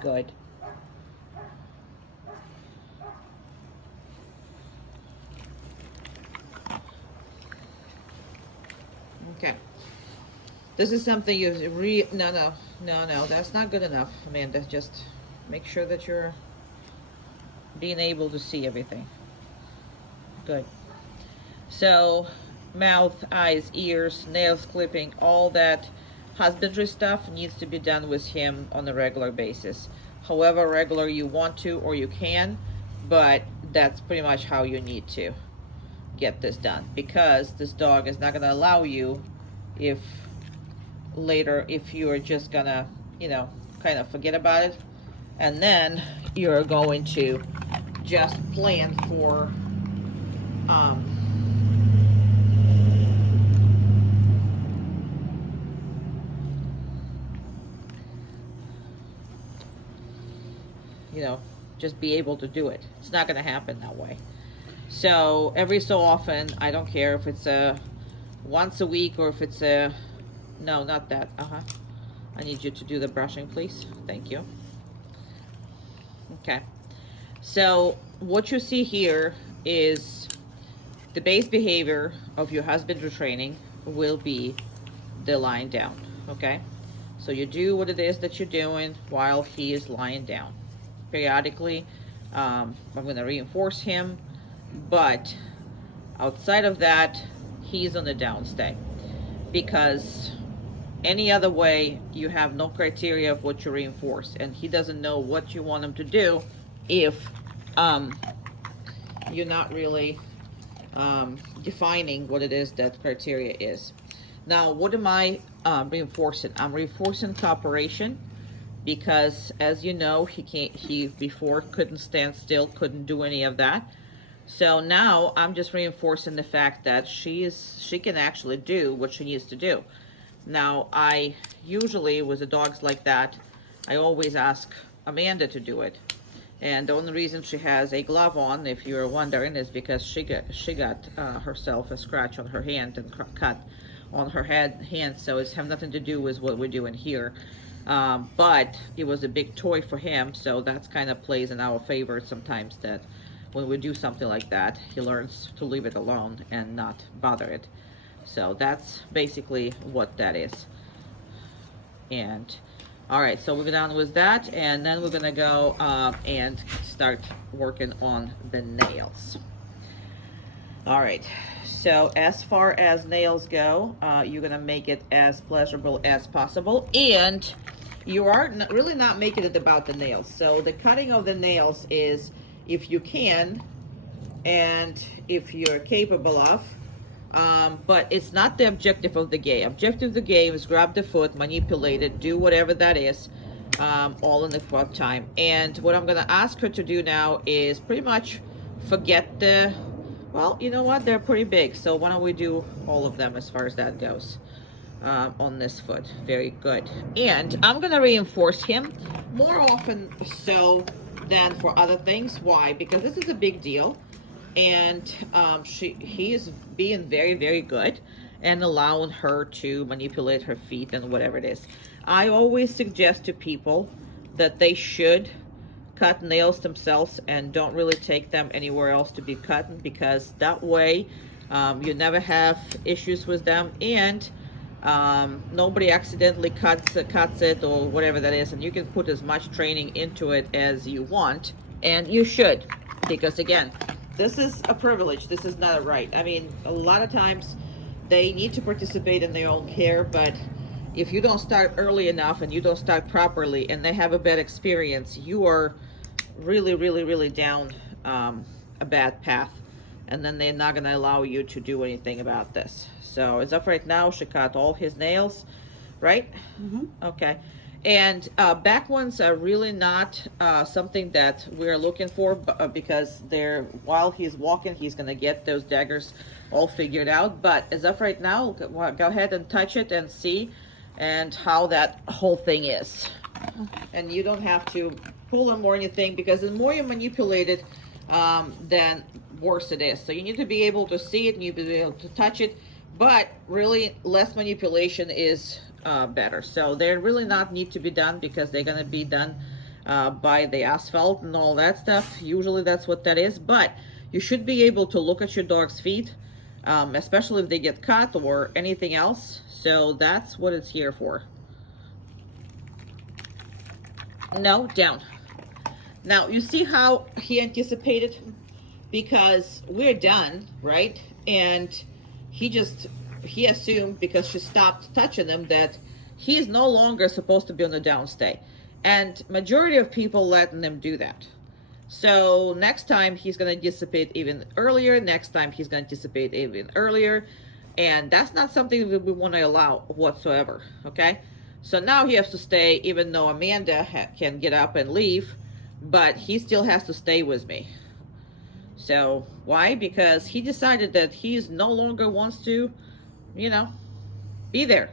Good. Okay. This is something you no, that's not good enough, Amanda. Just make sure that you're being able to see everything. Good. So, mouth, eyes, ears, nails clipping, all that husbandry stuff needs to be done with him on a regular basis. However regular you want to or you can, but that's pretty much how you need to get this done, because this dog is not going to allow you if later, if you're just gonna, kind of forget about it, and then you're going to just plan for um, you know, just be able to do it. It's not going to happen that way. So every so often, I don't care if it's a once a week or if it's a, no, not that. I need you to do the brushing, please. Thank you. Okay. So what you see here is the base behavior of your husbandry training will be the lying down. Okay. So you do what it is that you're doing while he is lying down. Periodically, I'm going to reinforce him, but outside of that, he's on the downstay, because any other way you have no criteria of what you reinforce, and he doesn't know what you want him to do if you're not really defining what it is that criteria is. Now, what am I reinforcing? I'm reinforcing cooperation, because as you know, he before couldn't stand still, couldn't do any of that. So now I'm just reinforcing the fact that she can actually do what she needs to do. Now, I usually, with the dogs like that, I always ask Amanda to do it. And the only reason she has a glove on, if you're wondering, is because she got herself a scratch on her hand and cut on her hand. So it's have nothing to do with what we're doing here. But it was a big toy for him, so that's kind of plays in our favor sometimes, that when we do something like that, he learns to leave it alone and not bother it. So that's basically what that is. And all right, so we're done with that, and then we're gonna go and start working on the nails. All right, so as far as nails go, you're gonna make it as pleasurable as possible, and you are really not making it about the nails. So the cutting of the nails is, if you can and if you're capable of, but it's not the objective of the game. Objective of the game is grab the foot, manipulate it, do whatever that is, all in the foot time. And what I'm gonna ask her to do now is pretty much forget the, well, you know what, they're pretty big, so why don't we do all of them as far as that goes. On this foot. Very good. And I'm gonna reinforce him more often so than for other things. Why? Because this is a big deal, and he is being very, very good and allowing her to manipulate her feet and whatever it is. I always suggest to people that they should cut nails themselves and don't really take them anywhere else to be cut, because that way you never have issues with them, and nobody accidentally cuts it or whatever that is, and you can put as much training into it as you want, and you should, because again, this is a privilege. This is not a right. I mean, a lot of times they need to participate in their own care, but if you don't start early enough and you don't start properly and they have a bad experience, you are really, really, really down a bad path, and then they're not going to allow you to do anything about this. So as of right now, she cut all his nails, right? Okay. And back ones are really not something that we're looking for, because they're, while he's walking, he's going to get those daggers all figured out. But as of right now, go ahead and touch it and see and how that whole thing is. And you don't have to pull them or anything, because the more you manipulate it, then worse it is. So you need to be able to see it and you be able to touch it, but really less manipulation is better. So they really not need to be done, because they're going to be done by the asphalt and all that stuff. Usually that's what that is, but you should be able to look at your dog's feet, especially if they get cut or anything else. So that's what it's here for. No, down. Now, you see how he anticipated? Because we're done, right? And he assumed, because she stopped touching him, that he's no longer supposed to be on the downstay. And majority of people letting him do that. So next time he's going to dissipate even earlier. Next time he's going to dissipate even earlier. And that's not something that we want to allow whatsoever, okay? So now he has to stay, even though Amanda can get up and leave, but he still has to stay with me. So why? Because he decided that he's no longer wants to, you know, be there.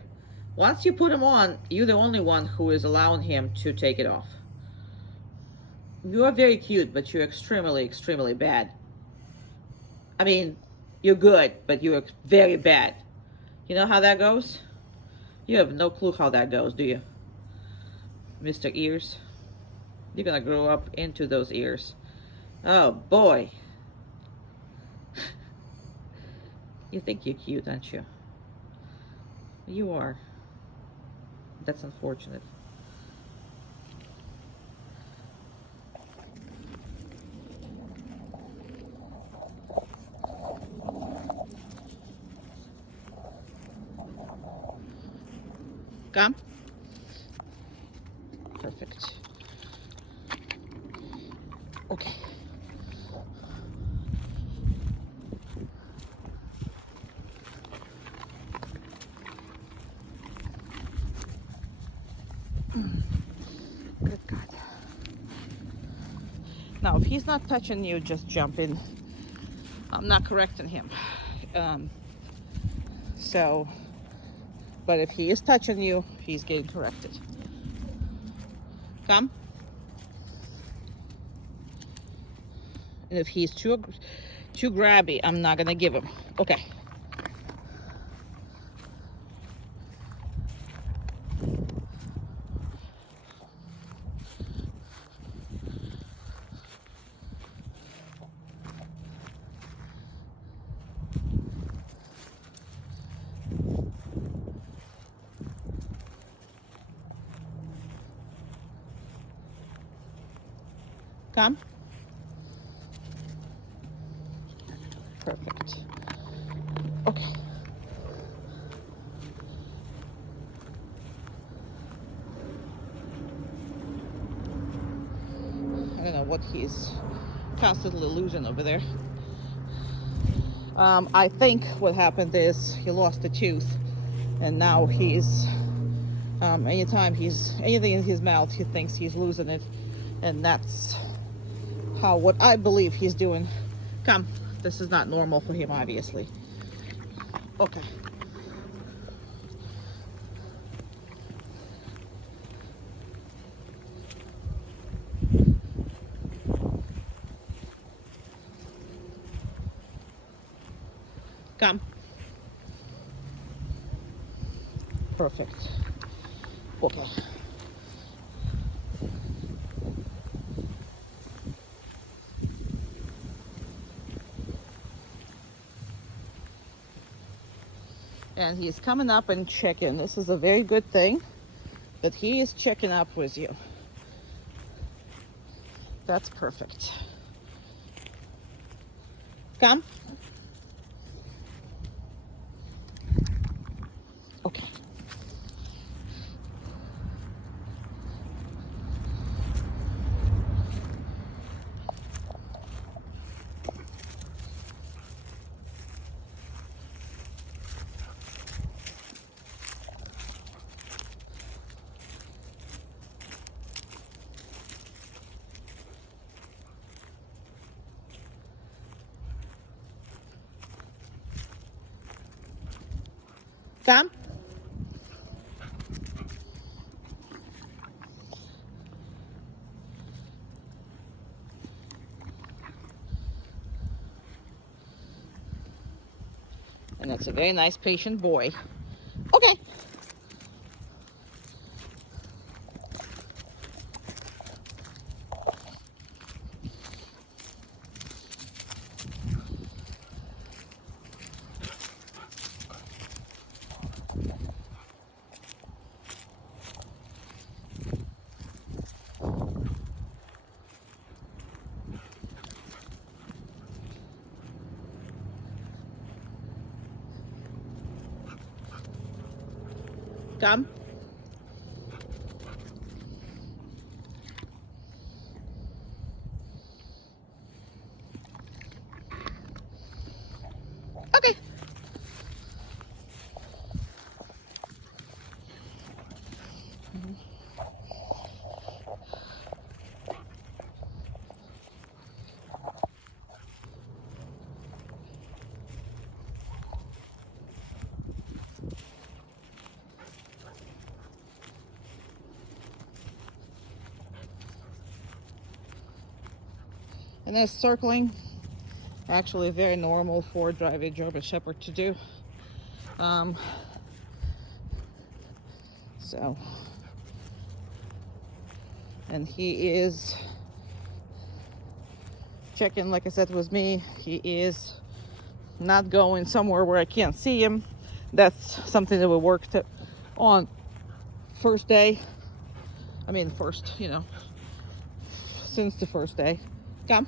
Once you put him on, you're the only one who is allowing him to take it off. You are very cute, but you're extremely, extremely bad. I mean, you're good, but you're very bad. You know how that goes? You have no clue how that goes, do you? Mr. Ears. You're gonna grow up into those ears. Oh boy. You think you're cute, aren't you? You are. That's unfortunate. Come. Perfect. Okay. Good God. Now, if he's not touching you, just jump in. I'm not correcting him. But if he is touching you, he's getting corrected. Come. And if he's too grabby, I'm not gonna give him. Okay. Come. Perfect. Okay. I don't know what he's constantly losing over there. I think what happened is he lost a tooth, and now he's anytime he's anything in his mouth, he thinks he's losing it, and that's what I believe he's doing. Come. This is not normal for him, obviously. Okay. Come. Perfect. Okay. And he's coming up and checking. This is a very good thing that he is checking up with you. That's perfect. Come. Okay. Come. And that's a very nice, patient boy. Okay. Come. Okay. And then circling, actually very normal for driving German Shepherd to do. So, and he is checking, like I said, with me. He is not going somewhere where I can't see him. That's something that we worked on first day. I mean, first, since the first day. Come.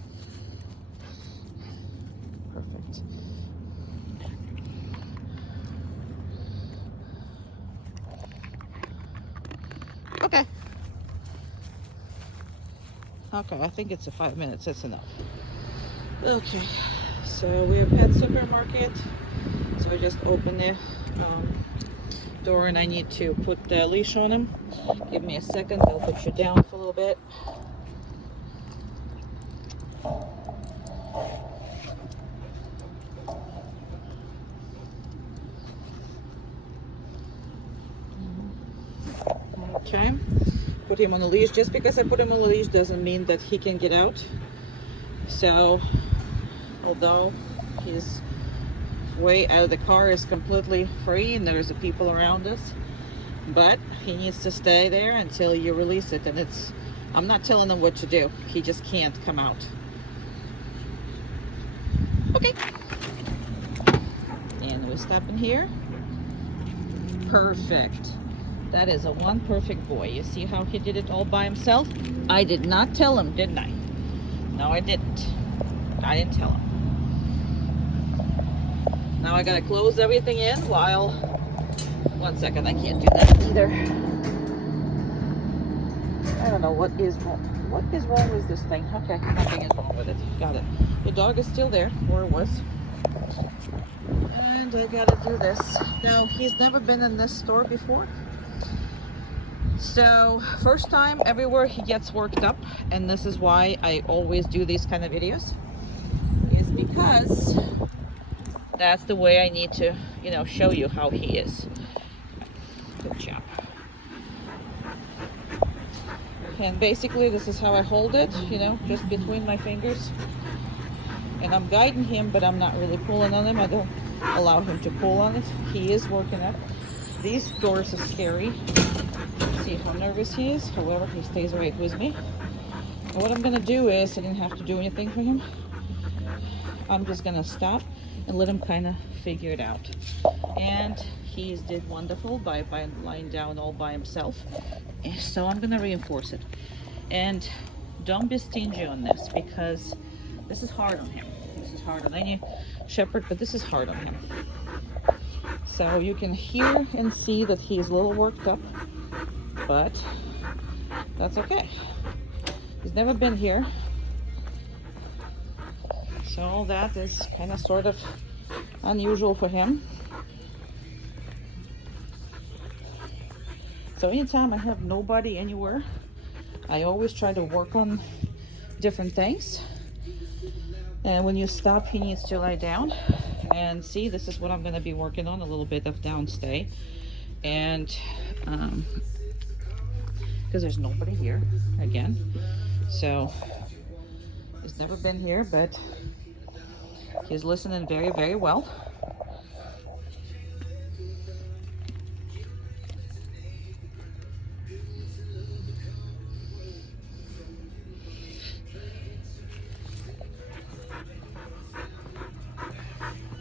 Perfect. Okay. Okay, I think it's a 5 minutes. That's enough. Okay, so we're at pet supermarket. So I just opened the door and I need to put the leash on him. Give me a second. I'll put you down for a little bit. Okay, put him on a leash. Just because I put him on a leash doesn't mean that he can get out. So although his way out of the car is completely free and there's people around us, but he needs to stay there until you release it. And I'm not telling him what to do. He just can't come out. Okay. And we step in here. Perfect. That is a one perfect boy. You see how he did it all by himself? I did not tell him, didn't I? No, I didn't. I didn't tell him. Now I gotta close everything in while... One second, I can't do that either. I don't know what is wrong. What is wrong with this thing? Okay, nothing is wrong with it. Got it. The dog is still there, where it was. And I gotta do this. Now, he's never been in this store before. So, first time everywhere he gets worked up, and this is why I always do these kind of videos, is because that's the way I need to, show you how he is. Good job. And basically this is how I hold it, just between my fingers. And I'm guiding him, but I'm not really pulling on him. I don't allow him to pull on it. He is working up. These doors are scary. See how nervous he is. However, he stays right with me. And what I'm gonna do is, I didn't have to do anything for him. I'm just gonna stop and let him kind of figure it out. And he did wonderful by lying down all by himself. So I'm gonna reinforce it. And don't be stingy on this, because this is hard on him. This is hard on any shepherd, but this is hard on him. So you can hear and see that he's a little worked up, but that's okay. He's never been here. So that is kind of sort of unusual for him. So anytime I have nobody anywhere, I always try to work on different things. And when you stop, he needs to lie down. And see, this is what I'm going to be working on, a little bit of downstay. And because there's nobody here again. So he's never been here, but he's listening very, very well.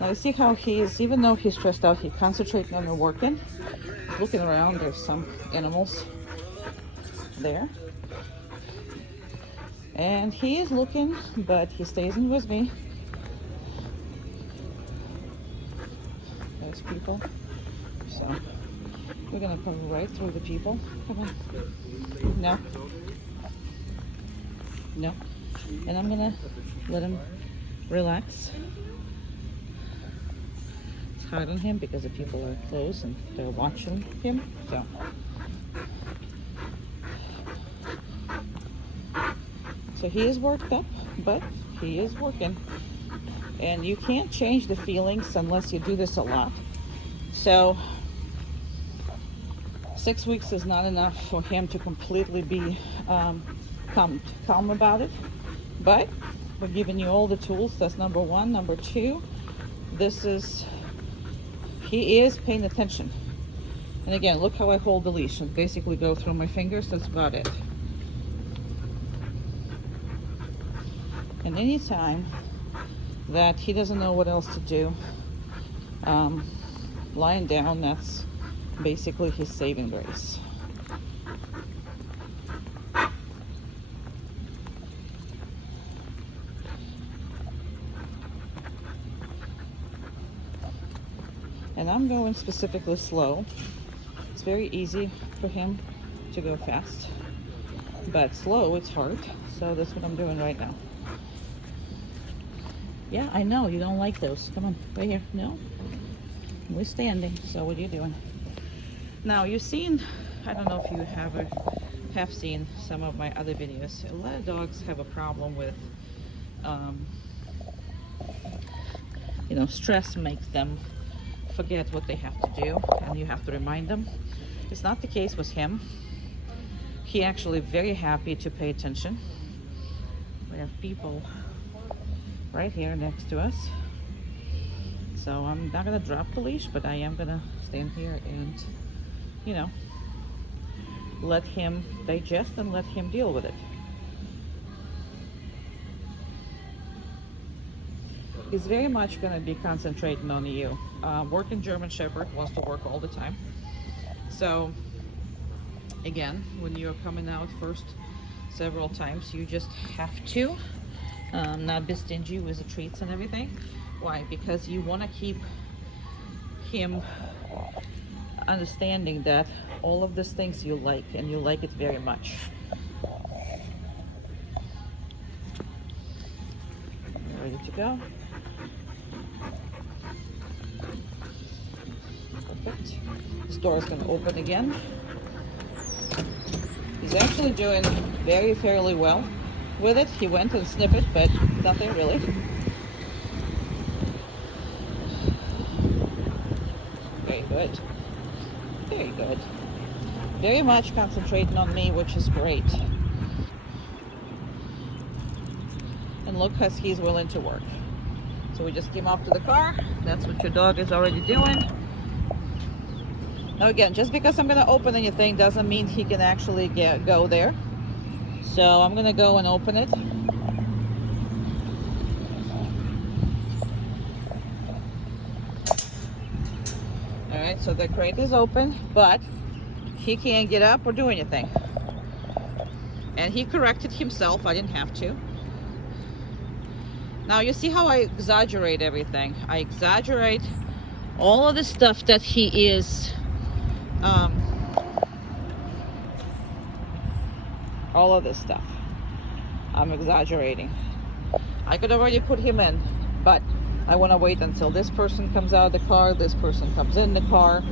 Now you see how he is, even though he's stressed out, he's concentrating on the working. He's looking around, there's some animals there. And he is looking, but he stays in with me. There's people. So We're gonna come right through the people. Come on. No. No. And I'm gonna let him relax. It's hard on him because the people are close and they're watching him. So he is worked up, but he is working. And you can't change the feelings unless you do this a lot. So 6 weeks is not enough for him to completely be calm about it. But we're giving you all the tools. That's number one. Number two, he is paying attention. And again, look how I hold the leash. And basically go through my fingers. That's about it. And anytime that he doesn't know what else to do, lying down, that's basically his saving grace. And I'm going specifically slow. It's very easy for him to go fast, but slow, it's hard. So that's what I'm doing right now. Yeah, I know, you don't like those. Come on, right here. No? We're standing, so what are you doing? Now, you've seen, I don't know if you have seen some of my other videos. A lot of dogs have a problem with, stress makes them forget what they have to do, and you have to remind them. It's not the case with him. He actually very happy to pay attention. We have people right here next to us. So I'm not gonna drop the leash, but I am gonna stand here and, let him digest and let him deal with it. He's very much gonna be concentrating on you. Working German Shepherd wants to work all the time. So again, when you're coming out first several times, you just have to not be stingy with the treats and everything. Why? Because you want to keep him understanding that all of these things you like, and you like it very much. Ready to go? Perfect. This door is going to open again. He's actually doing fairly well with it. He went and sniffed it, but nothing really. Very good. Very good. Very much concentrating on me, which is great. And look, as he's willing to work. So we just came up to the car. That's what your dog is already doing. Now again, just because I'm going to open anything doesn't mean he can actually go there. So I'm going to go and open it. Alright, so the crate is open, but he can't get up or do anything. And he corrected himself. I didn't have to. Now you see how I exaggerate everything. I exaggerate all of the stuff that he is all of this stuff I'm exaggerating. I could already put him in, but I want to wait until this person comes out of the car, this person comes in the car.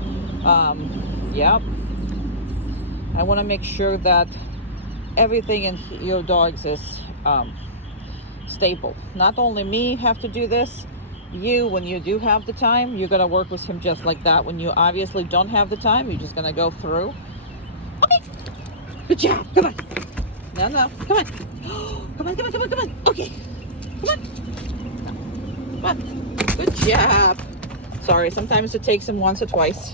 Yep. I want to make sure that everything in your dogs is stable. Not only me have to do this, you, when you do have the time, you're gonna work with him just like that. When you obviously don't have the time, you're just gonna go through. Okay, good job. Come on. No, come on. Come on, come on, come on, come on. Okay, come on. Come on. Good job. Sorry, sometimes it takes him once or twice.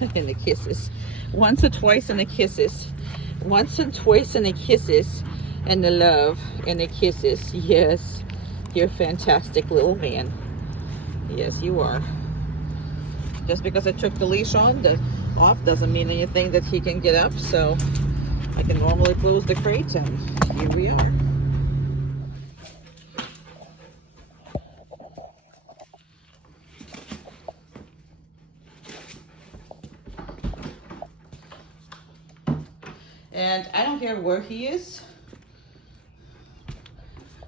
And the kisses. Once or twice and the kisses. Once and twice and the kisses. And the love and the kisses. Yes, you're a fantastic little man. Yes, you are. Just because I took the leash off doesn't mean anything that he can get up. So I can normally close the crate, and here we are. And I don't care where he is.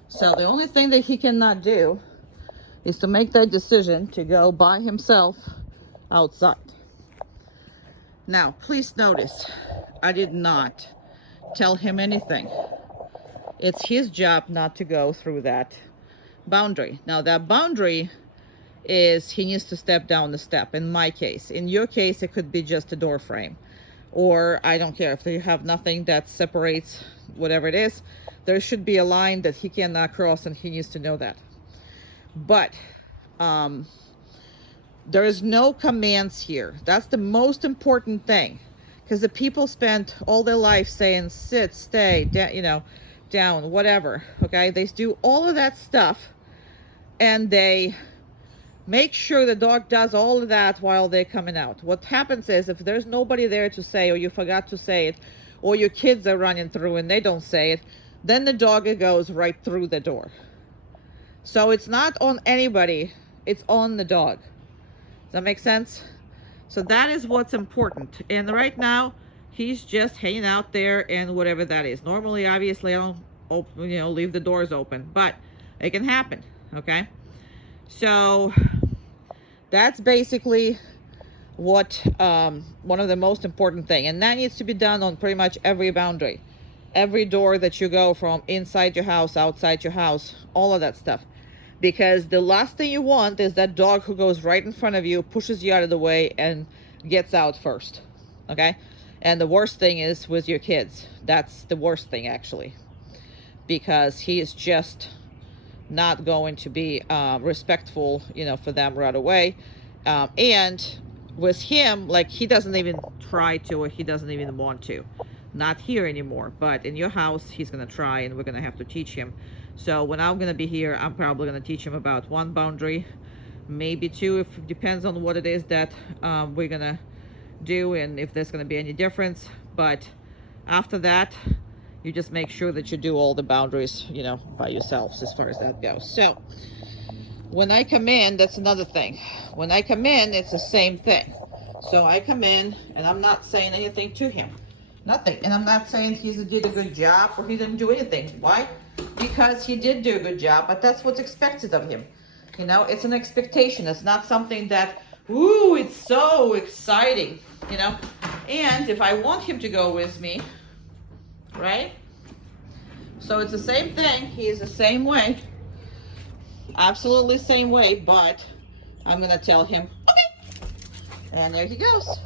So the only thing that he cannot do is to make that decision to go by himself outside. Now, please notice, I did not tell him anything. It's his job not to go through that boundary. Now, that boundary is he needs to step down the step. In my case, in your case, it could be just a door frame, or I don't care if you have nothing that separates whatever it is. There should be a line that he cannot cross, and he needs to know that. But there is no commands here. That's the most important thing, because the people spend all their life saying sit, stay, down, whatever. Okay, they do all of that stuff, and they make sure the dog does all of that while they're coming out. What happens is, if there's nobody there to say, or you forgot to say it, or your kids are running through and they don't say it, then the dog goes right through the door. So it's not on anybody, it's on the dog. Does that make sense? So that is what's important. And right now, he's just hanging out there and whatever that is. Normally, obviously, I don't leave the doors open, but it can happen, okay? So that's basically what one of the most important thing, and that needs to be done on pretty much every boundary, every door that you go from, inside your house, outside your house, all of that stuff. Because the last thing you want is that dog who goes right in front of you, pushes you out of the way, and gets out first, okay? And the worst thing is with your kids. That's the worst thing, actually, because he is just not going to be respectful, for them right away. And with him, like, he doesn't even try to, or he doesn't even want to. Not here anymore, but in your house, he's going to try, and we're going to have to teach him. So when I'm going to be here, I'm probably going to teach him about one boundary, maybe two, if it depends on what it is that we're going to do and if there's going to be any difference. But after that, you just make sure that you do all the boundaries, by yourselves as far as that goes. So when I come in, that's another thing. When I come in, it's the same thing. So I come in and I'm not saying anything to him. Nothing. And I'm not saying he did a good job or he didn't do anything. Why? Because he did do a good job, but that's what's expected of him. It's an expectation. It's not something that, ooh, it's so exciting, And if I want him to go with me, right? So it's the same thing. He is the same way. Absolutely same way, but I'm going to tell him, okay. And there he goes.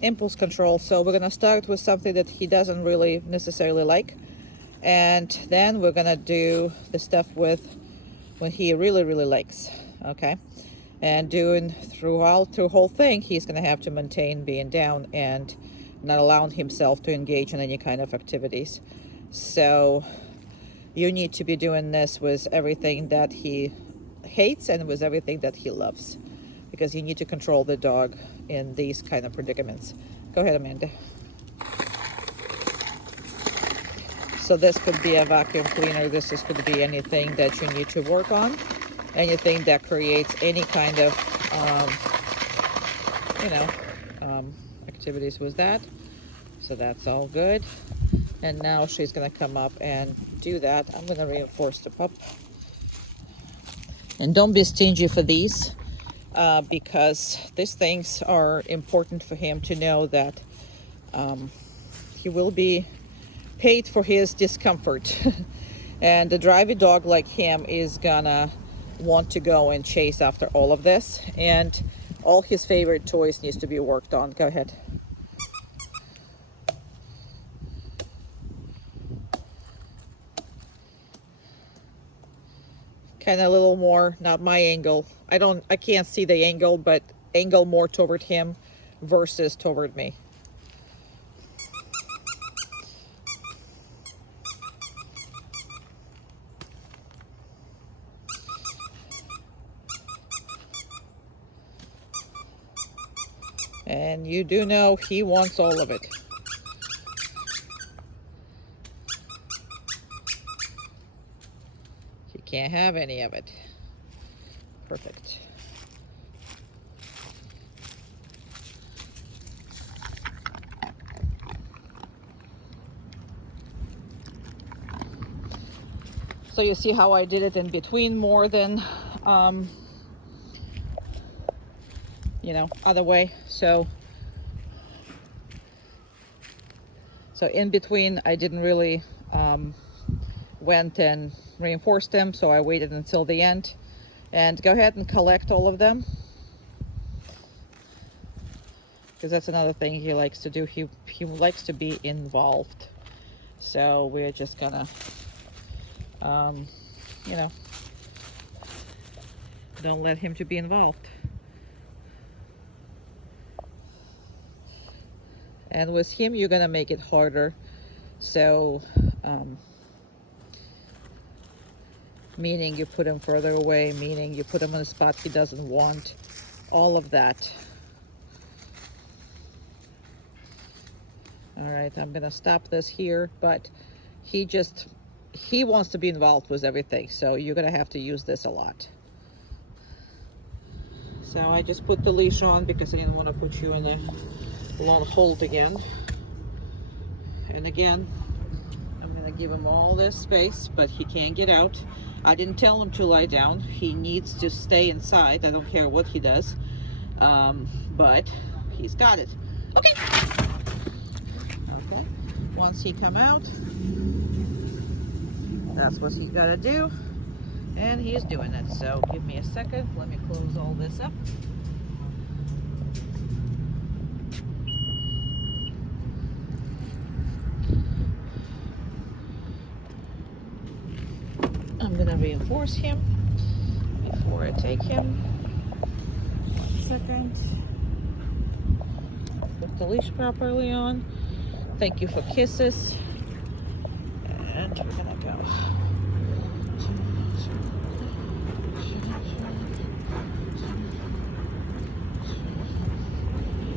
Impulse control. So we're going to start with something that he doesn't really necessarily like, and then we're going to do the stuff with when he really likes, okay? And doing through the whole thing, he's going to have to maintain being down and not allowing himself to engage in any kind of activities. So you need to be doing this with everything that he hates and with everything that he loves, because you need to control the dog in these kind of predicaments. Go ahead, Amanda. So this could be a vacuum cleaner. This could be anything that you need to work on, anything that creates any kind of, activities with that. So that's all good. And now she's going to come up and do that. I'm going to reinforce the pup. And don't be stingy for these. Because these things are important for him to know that he will be paid for his discomfort. And a driving dog like him is gonna want to go and chase after all of this, and all his favorite toys needs to be worked on. Go ahead. Kind of a little more, not my angle. I can't see the angle, but angle more toward him versus toward me. And you do know he wants all of it. He can't have any of it. Perfect. So you see how I did it in between more than, you know, other way. So in between, I didn't really went and reinforced them. So I waited until the end. And go ahead and collect all of them, because that's another thing he likes to do. He likes to be involved. So we're just gonna, you know, don't let him to be involved. And with him, you're gonna make it harder. So, meaning you put him further away, meaning you put him on a spot he doesn't want, all of that. All right, I'm gonna stop this here, but he wants to be involved with everything, so you're gonna have to use this a lot. So I just put the leash on because I didn't want to put you in a long hold again. And again, I'm gonna give him all this space, but he can't get out. I didn't tell him to lie down. He needs to stay inside. I don't care what he does, but he's got it. Okay. Okay. Once he come out, that's what he's got to do, and he's doing it. So give me a second. Let me close all this up. I'm gonna reinforce him before I take him. 1 second. Put the leash properly on. Thank you for kisses. And we're gonna go.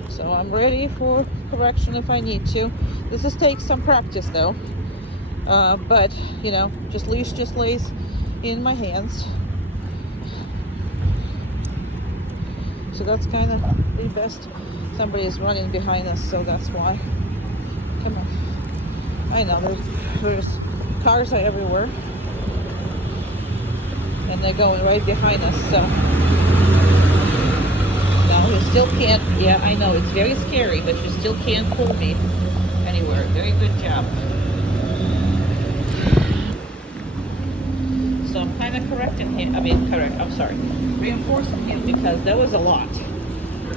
So I'm ready for correction if I need to. This is takes some practice though. But you know, leash just lays in my hands. So that's kind of the best. Somebody is running behind us, so that's why. Come on. I know there's cars are everywhere, and they're going right behind us. So no, you still can't. Yeah, I know it's very scary, but you still can't pull me anywhere. Very good job. So I'm kind of correcting him. I'm sorry, reinforcing him, because there was a lot.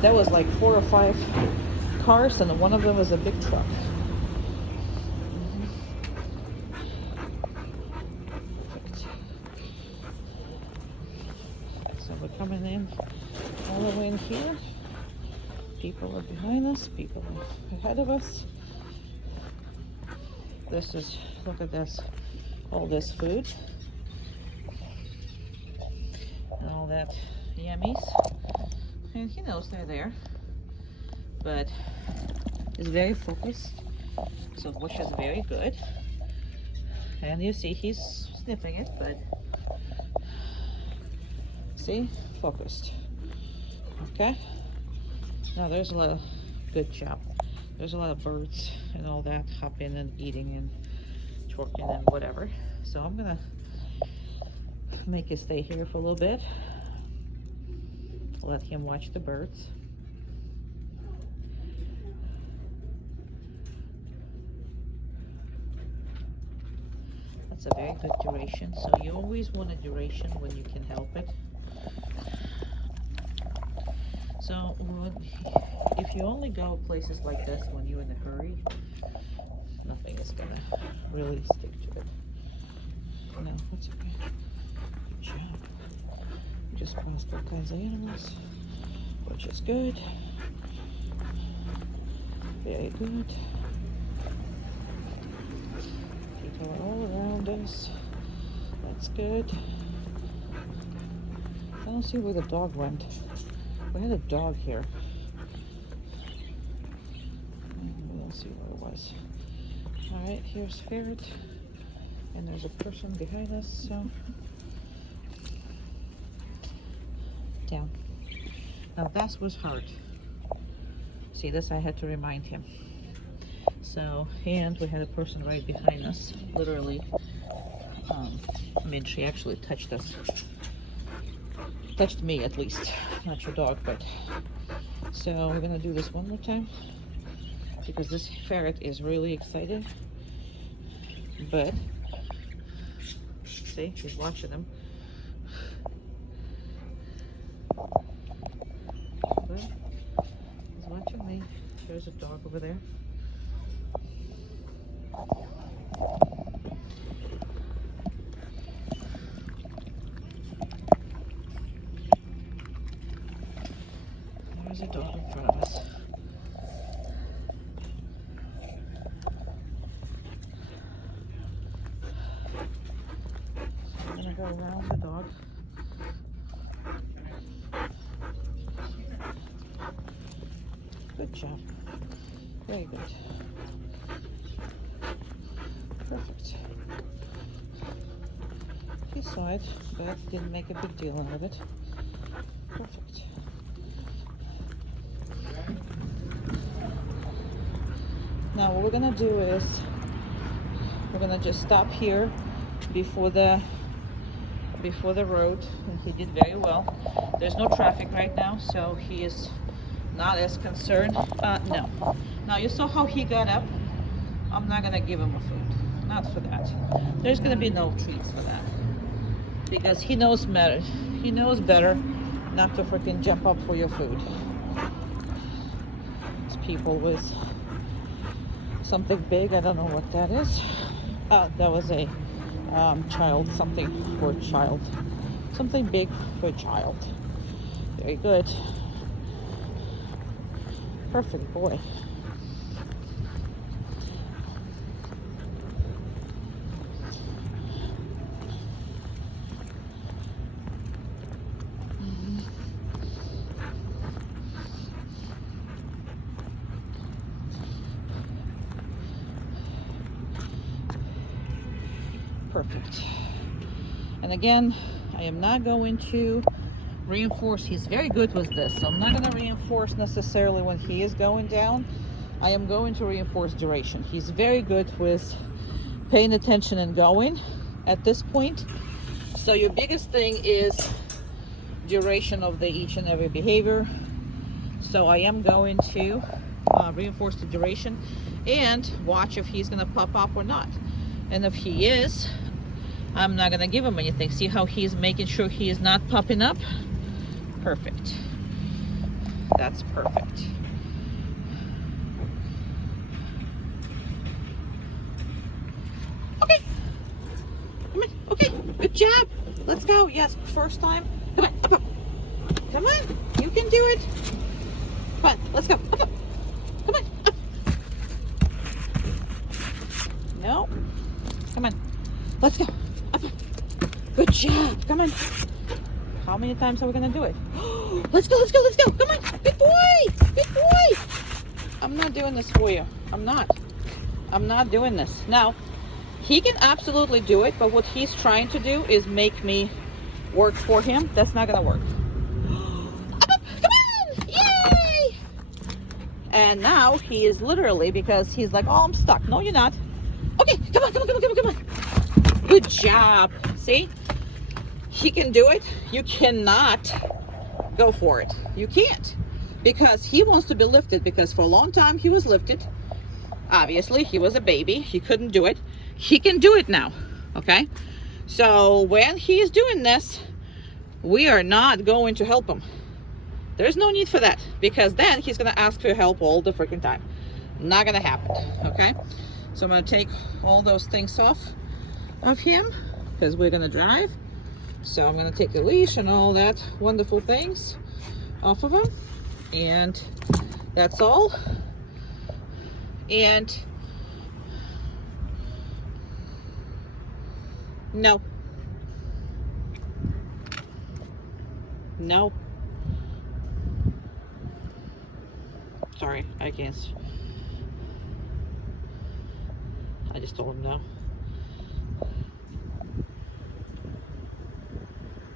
There was like 4 or 5 cars, and one of them was a big truck. So we're coming in all the way in here. People are behind us, people are ahead of us. This is, look at this, all this food. And all that yummies. And he knows they're there. But he's very focused. So which is very good. And you see he's sniffing it, but see, focused. Okay. Now there's a lot of good job. There's a lot of birds and all that hopping and eating and twerking and whatever. So I'm gonna make it stay here for a little bit. Let him watch the birds. That's a very good duration. So you always want a duration when you can help it. So if you only go places like this when you're in a hurry, nothing is gonna really stick to it. No, that's okay. Good job. We just passed all kinds of animals, which is good. Very good. People are all around us. That's good. I don't see where the dog went. We had a dog here. We don't see where it was. Alright, here's ferret. And there's a person behind us, so. Down. Now that was hard. See this, I had to remind him. So, and we had a person right behind us, literally I mean, she actually touched us. Touched me at least. Not your dog, but. So we're gonna do this one more time because this ferret is really excited. But see, he's watching him. But he's watching me. There's a dog over there. There's a dog in front of us. I'm gonna go around the dog. Good job. Very good. Perfect. He saw it, but didn't make a big deal out of it. Perfect. Now what we're gonna do is we're gonna just stop here before the road, and he did very well. There's no traffic right now, so he is not as concerned. No. Now you saw how he got up. I'm not gonna give him a food. Not for that. There's gonna be no treats for that because he knows better. He knows better not to freaking jump up for your food. These people with something big. I don't know what that is. That was a child. Something for a child. Something big for a child. Very good. Perfect boy. Perfect. And again, I am not going to reinforce. He's very good with this, so I'm not going to reinforce necessarily when he is going down. I am going to reinforce duration. He's very good with paying attention and going at this point. So your biggest thing is duration of the each and every behavior. So I am going to reinforce the duration and watch if he's going to pop up or not. And if he is, I'm not going to give him anything. See how he's making sure he is not popping up? Perfect. That's perfect. Okay. Come on. Okay. Good job. Let's go. Yes. First time. Come on. Up, up. Come on. You can do it. Come on. Let's go. Up, up. Come on. Up. No. Come on. Let's go. Up. Good job. Come on. How many times are we going to do it? Let's go, let's go, let's go. Come on. Good boy. Good boy. I'm not doing this for you. I'm not. I'm not doing this. Now, he can absolutely do it, but what he's trying to do is make me work for him. That's not going to work. Up, up. Come on. Yay. And now he is literally, because he's like, oh, I'm stuck. No, you're not. Okay. Come on, come on, come on, come on, come on. Good job. See? He can do it. You cannot go for it. You can't, because he wants to be lifted, because for a long time he was lifted. Obviously, he was a baby. He couldn't do it. He can do it now. Okay? So when he is doing this, we are not going to help him. There's no need for that, because then he's going to ask for help all the freaking time. Not going to happen. Okay? So I'm going to take all those things off of him because we're going to drive. So I'm going to take the leash and all that wonderful things off of him. And that's all. And no. No. Sorry, I can't. I just told him no.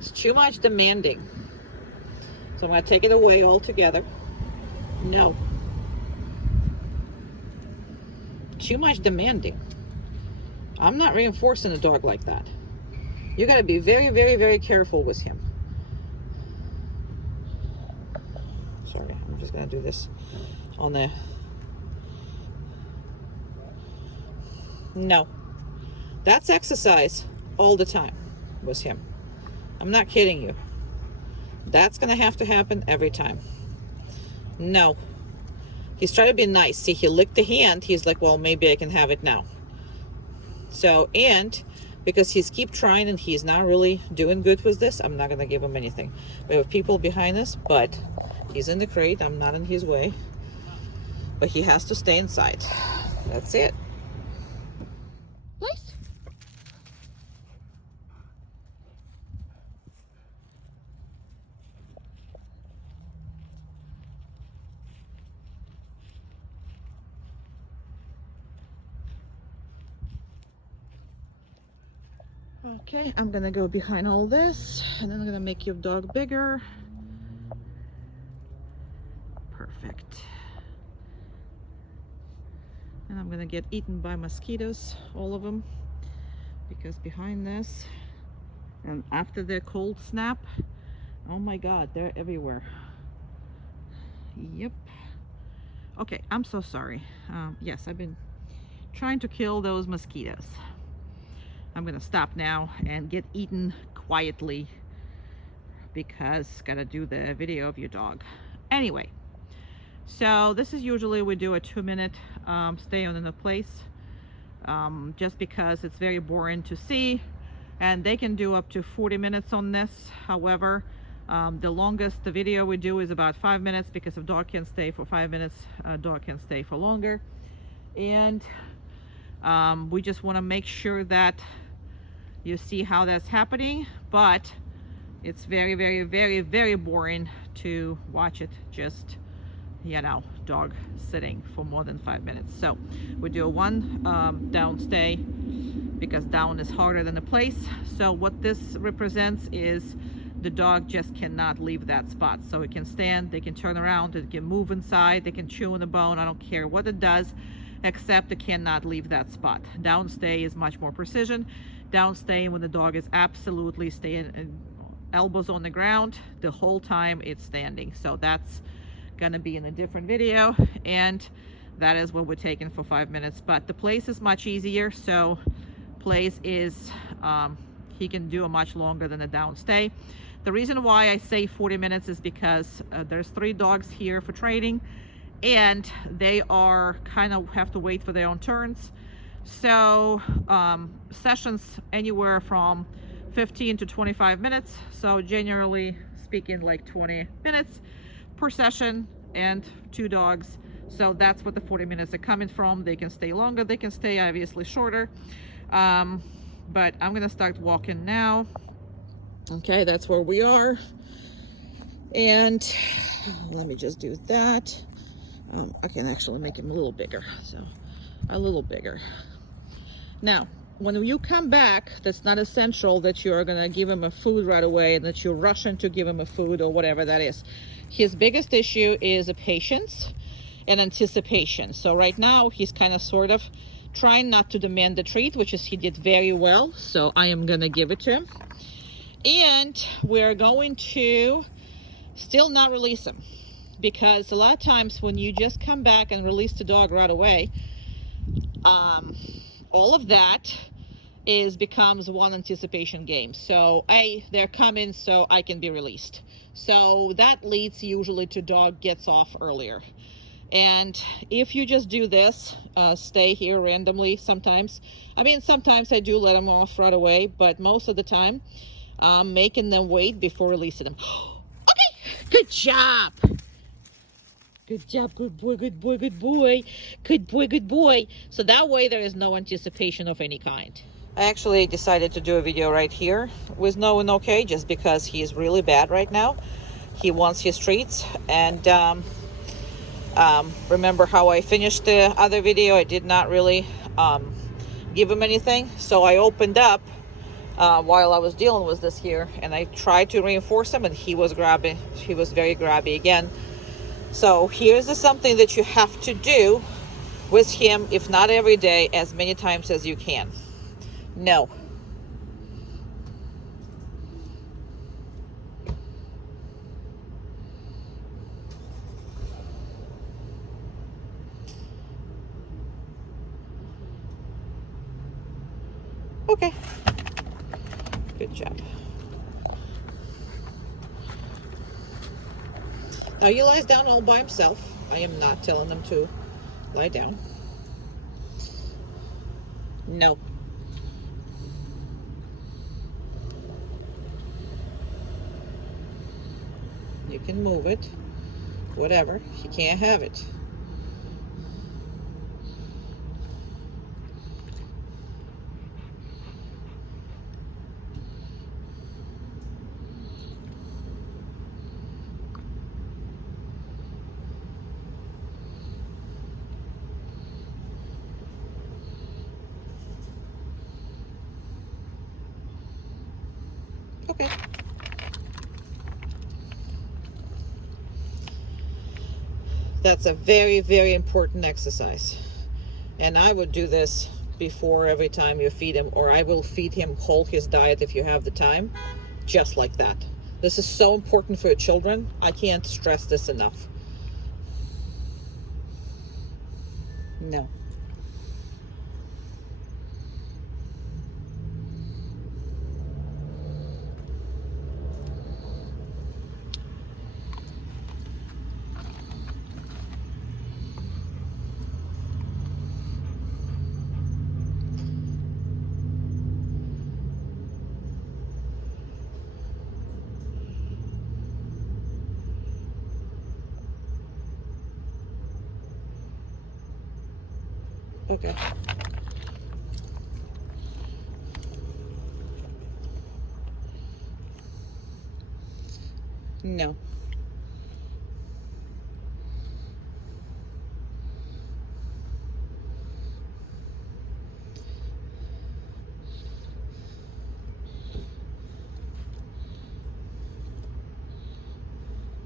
It's too much demanding. So I'm going to take it away altogether. No. Too much demanding. I'm not reinforcing a dog like that. You got to be very, very, very careful with him. Sorry, I'm just going to do this on the... No. That's exercise all the time with him. I'm not kidding you. That's going to have to happen every time. No. He's trying to be nice. See, he licked the hand. He's like, well, maybe I can have it now. So, and because he's keep trying and he's not really doing good with this, I'm not going to give him anything. We have people behind us, but he's in the crate. I'm not in his way. But he has to stay inside. That's it. Place. Okay, I'm gonna go behind all this, and then I'm gonna make your dog bigger. Perfect. And I'm gonna get eaten by mosquitoes, all of them, because behind this, and after the cold snap, oh my God, they're everywhere. Yep. Okay, I'm so sorry. Yes, I've been trying to kill those mosquitoes. I'm gonna stop now and get eaten quietly because gotta do the video of your dog. Anyway, so this is usually we do a 2-minute stay on in a place, just because it's very boring to see, and they can do up to 40 minutes on this. However, the longest the video we do is about 5 minutes, because if dog can stay for 5 minutes, dog can stay for longer. And we just want to make sure that you see how that's happening, but it's very, very, very, very boring to watch it just, you know, dog sitting for more than 5 minutes. So we do a 1 down stay, because down is harder than the place. So what this represents is the dog just cannot leave that spot. So it can stand, they can turn around, it can move inside, they can chew on the bone, I don't care what it does, except it cannot leave that spot. Down stay is much more precision. Down stay when the dog is absolutely staying, elbows on the ground the whole time it's standing. So that's gonna be in a different video, and that is what we're taking for 5 minutes. But the place is much easier. So place is he can do a much longer than a down stay. The reason why I say 40 minutes is because there's 3 dogs here for training, and they are kind of have to wait for their own turns. So sessions anywhere from 15 to 25 minutes. So generally speaking, like 20 minutes per session, and 2 dogs. So that's what the 40 minutes are coming from. They can stay longer, they can stay obviously shorter. But I'm gonna start walking now. Okay, that's where we are. And let me just do that. I can actually make him a little bigger. So a little bigger. Now, when you come back, that's not essential that you're gonna give him a food right away and that you're rushing to give him a food or whatever that is. His biggest issue is a patience and anticipation. So right now he's kind of sort of trying not to demand the treat, which is he did very well. So I am gonna give it to him. And we're going to still not release him, because a lot of times when you just come back and release the dog right away, all of that becomes one anticipation game. So they're coming, so I can be released. So that leads usually to dog gets off earlier. And if you just do this, stay here randomly sometimes. I mean, sometimes I do let them off right away, but most of the time, making them wait before releasing them. Okay, good job. Good job, good boy, good boy, good boy, good boy, good boy. So that way there is no anticipation of any kind. I actually decided to do a video right here with No and Okay, just because he is really bad right now. He wants his treats. And remember how I finished the other video? I did not really give him anything. So I opened up while I was dealing with this here, and I tried to reinforce him, and he was grabbing. He was very grabby again. So here's something that you have to do with him, if not every day, as many times as you can. No. Okay. Good job. Now he lies down all by himself. I am not telling him to lie down. No. You can move it. Whatever. He can't have it. Okay. That's a very, very important exercise. And I would do this before every time you feed him, or I will feed him whole his diet if you have the time, just like that. This is so important for your children. I can't stress this enough. No. Okay. No.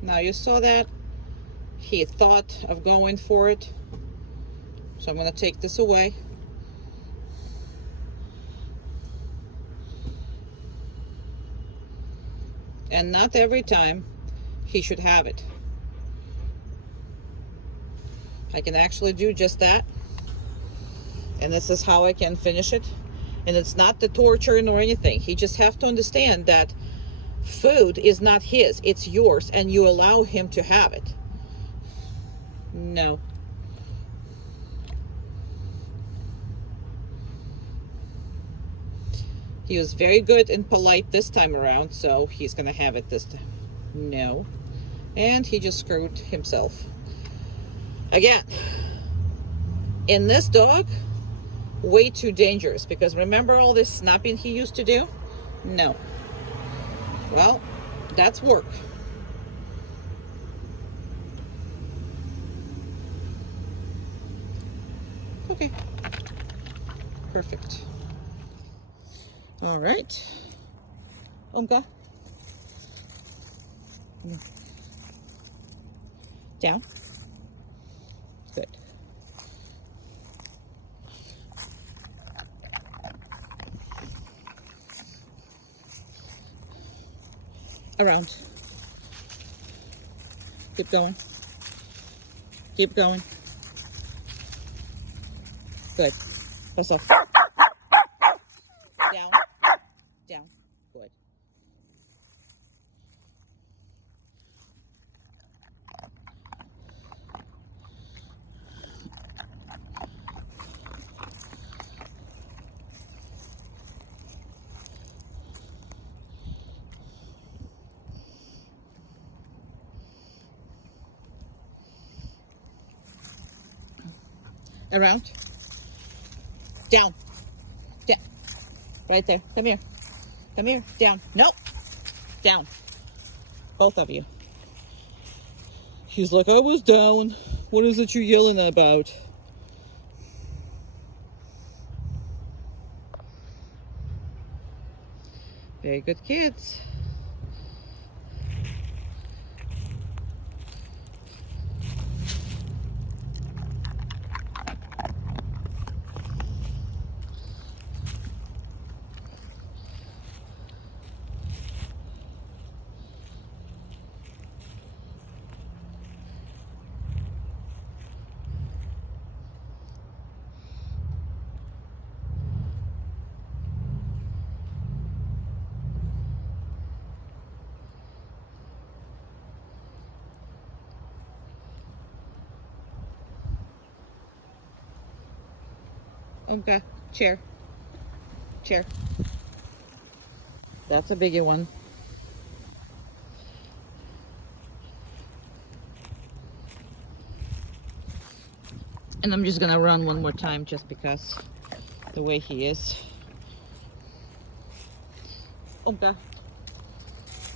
Now you saw that he thought of going for it. So I'm going to take this away. And not every time he should have it. I can actually do just that. And this is how I can finish it. And it's not the torture nor anything. He just have to understand that food is not his, it's yours, and you allow him to have it. No. He was very good and polite this time around, so he's gonna have it this time. No. And he just screwed himself. Again, in this dog, way too dangerous, because remember all this snapping he used to do? No. Well, that's work. Okay. Perfect. All right. Omga. Down. Good. Around. Keep going. Keep going. Good. That's off. Down. Down. Good. Around. Down. Down. Right there. Come here. Come here. Down. Nope. Down. Both of you. He's like, I was down. What is it you're yelling about? Very good kids. Okay, chair, chair. That's a biggie one. And I'm just gonna run one more time just because the way he is. Okay,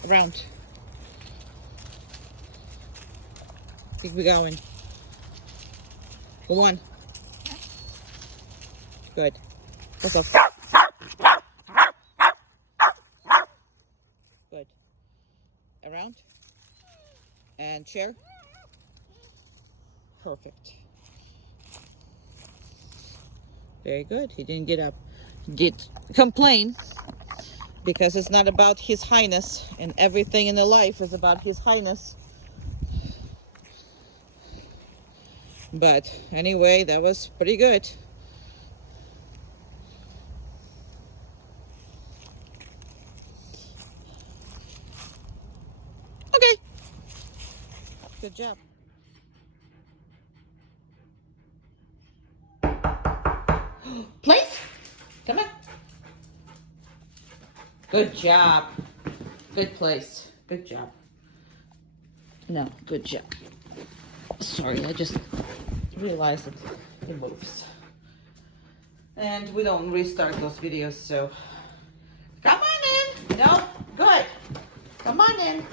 around. Keep we going. Go on. Good. That's off. Good. Around. And chair. Perfect. Very good. He didn't get up. Did complain because it's not about His Highness, and everything in the life is about His Highness. But anyway, that was pretty good. Okay. Good job. Place. Come on. Good job. Good place. Good job. No, good job. Sorry, I just realized it moves. And we don't restart those videos, so come on in. No, good. Come on in.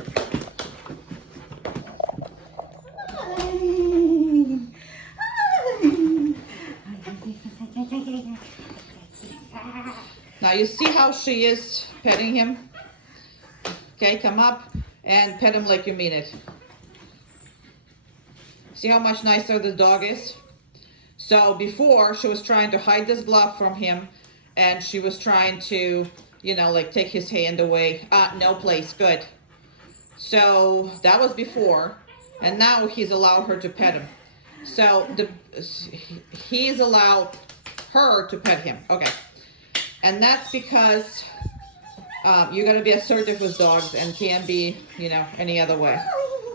Now you see how she is petting him? Okay, come up and pet him like you mean it. See how much nicer the dog is? So before, she was trying to hide this glove from him, and she was trying to, you know, like take his hand away. No place, good. So that was before, and now he's allowed her to pet him. So he's allowed her to pet him. Okay. And that's because you got to be assertive with dogs and can't be, you know, any other way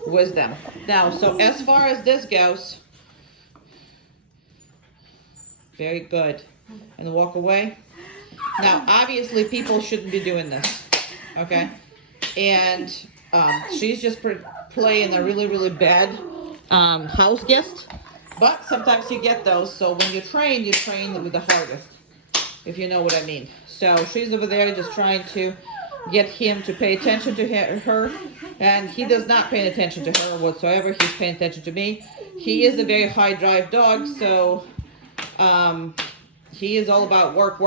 with them. Now, so as far as this goes, very good. And walk away. Now, obviously, people shouldn't be doing this, okay? And she's just playing a really, really bad house guest. But sometimes you get those. So when you train with the hardest, if you know what I mean. So she's over there just trying to get him to pay attention to her. And he does not pay attention to her whatsoever. He's paying attention to me. He is a very high drive dog, so he is all about work.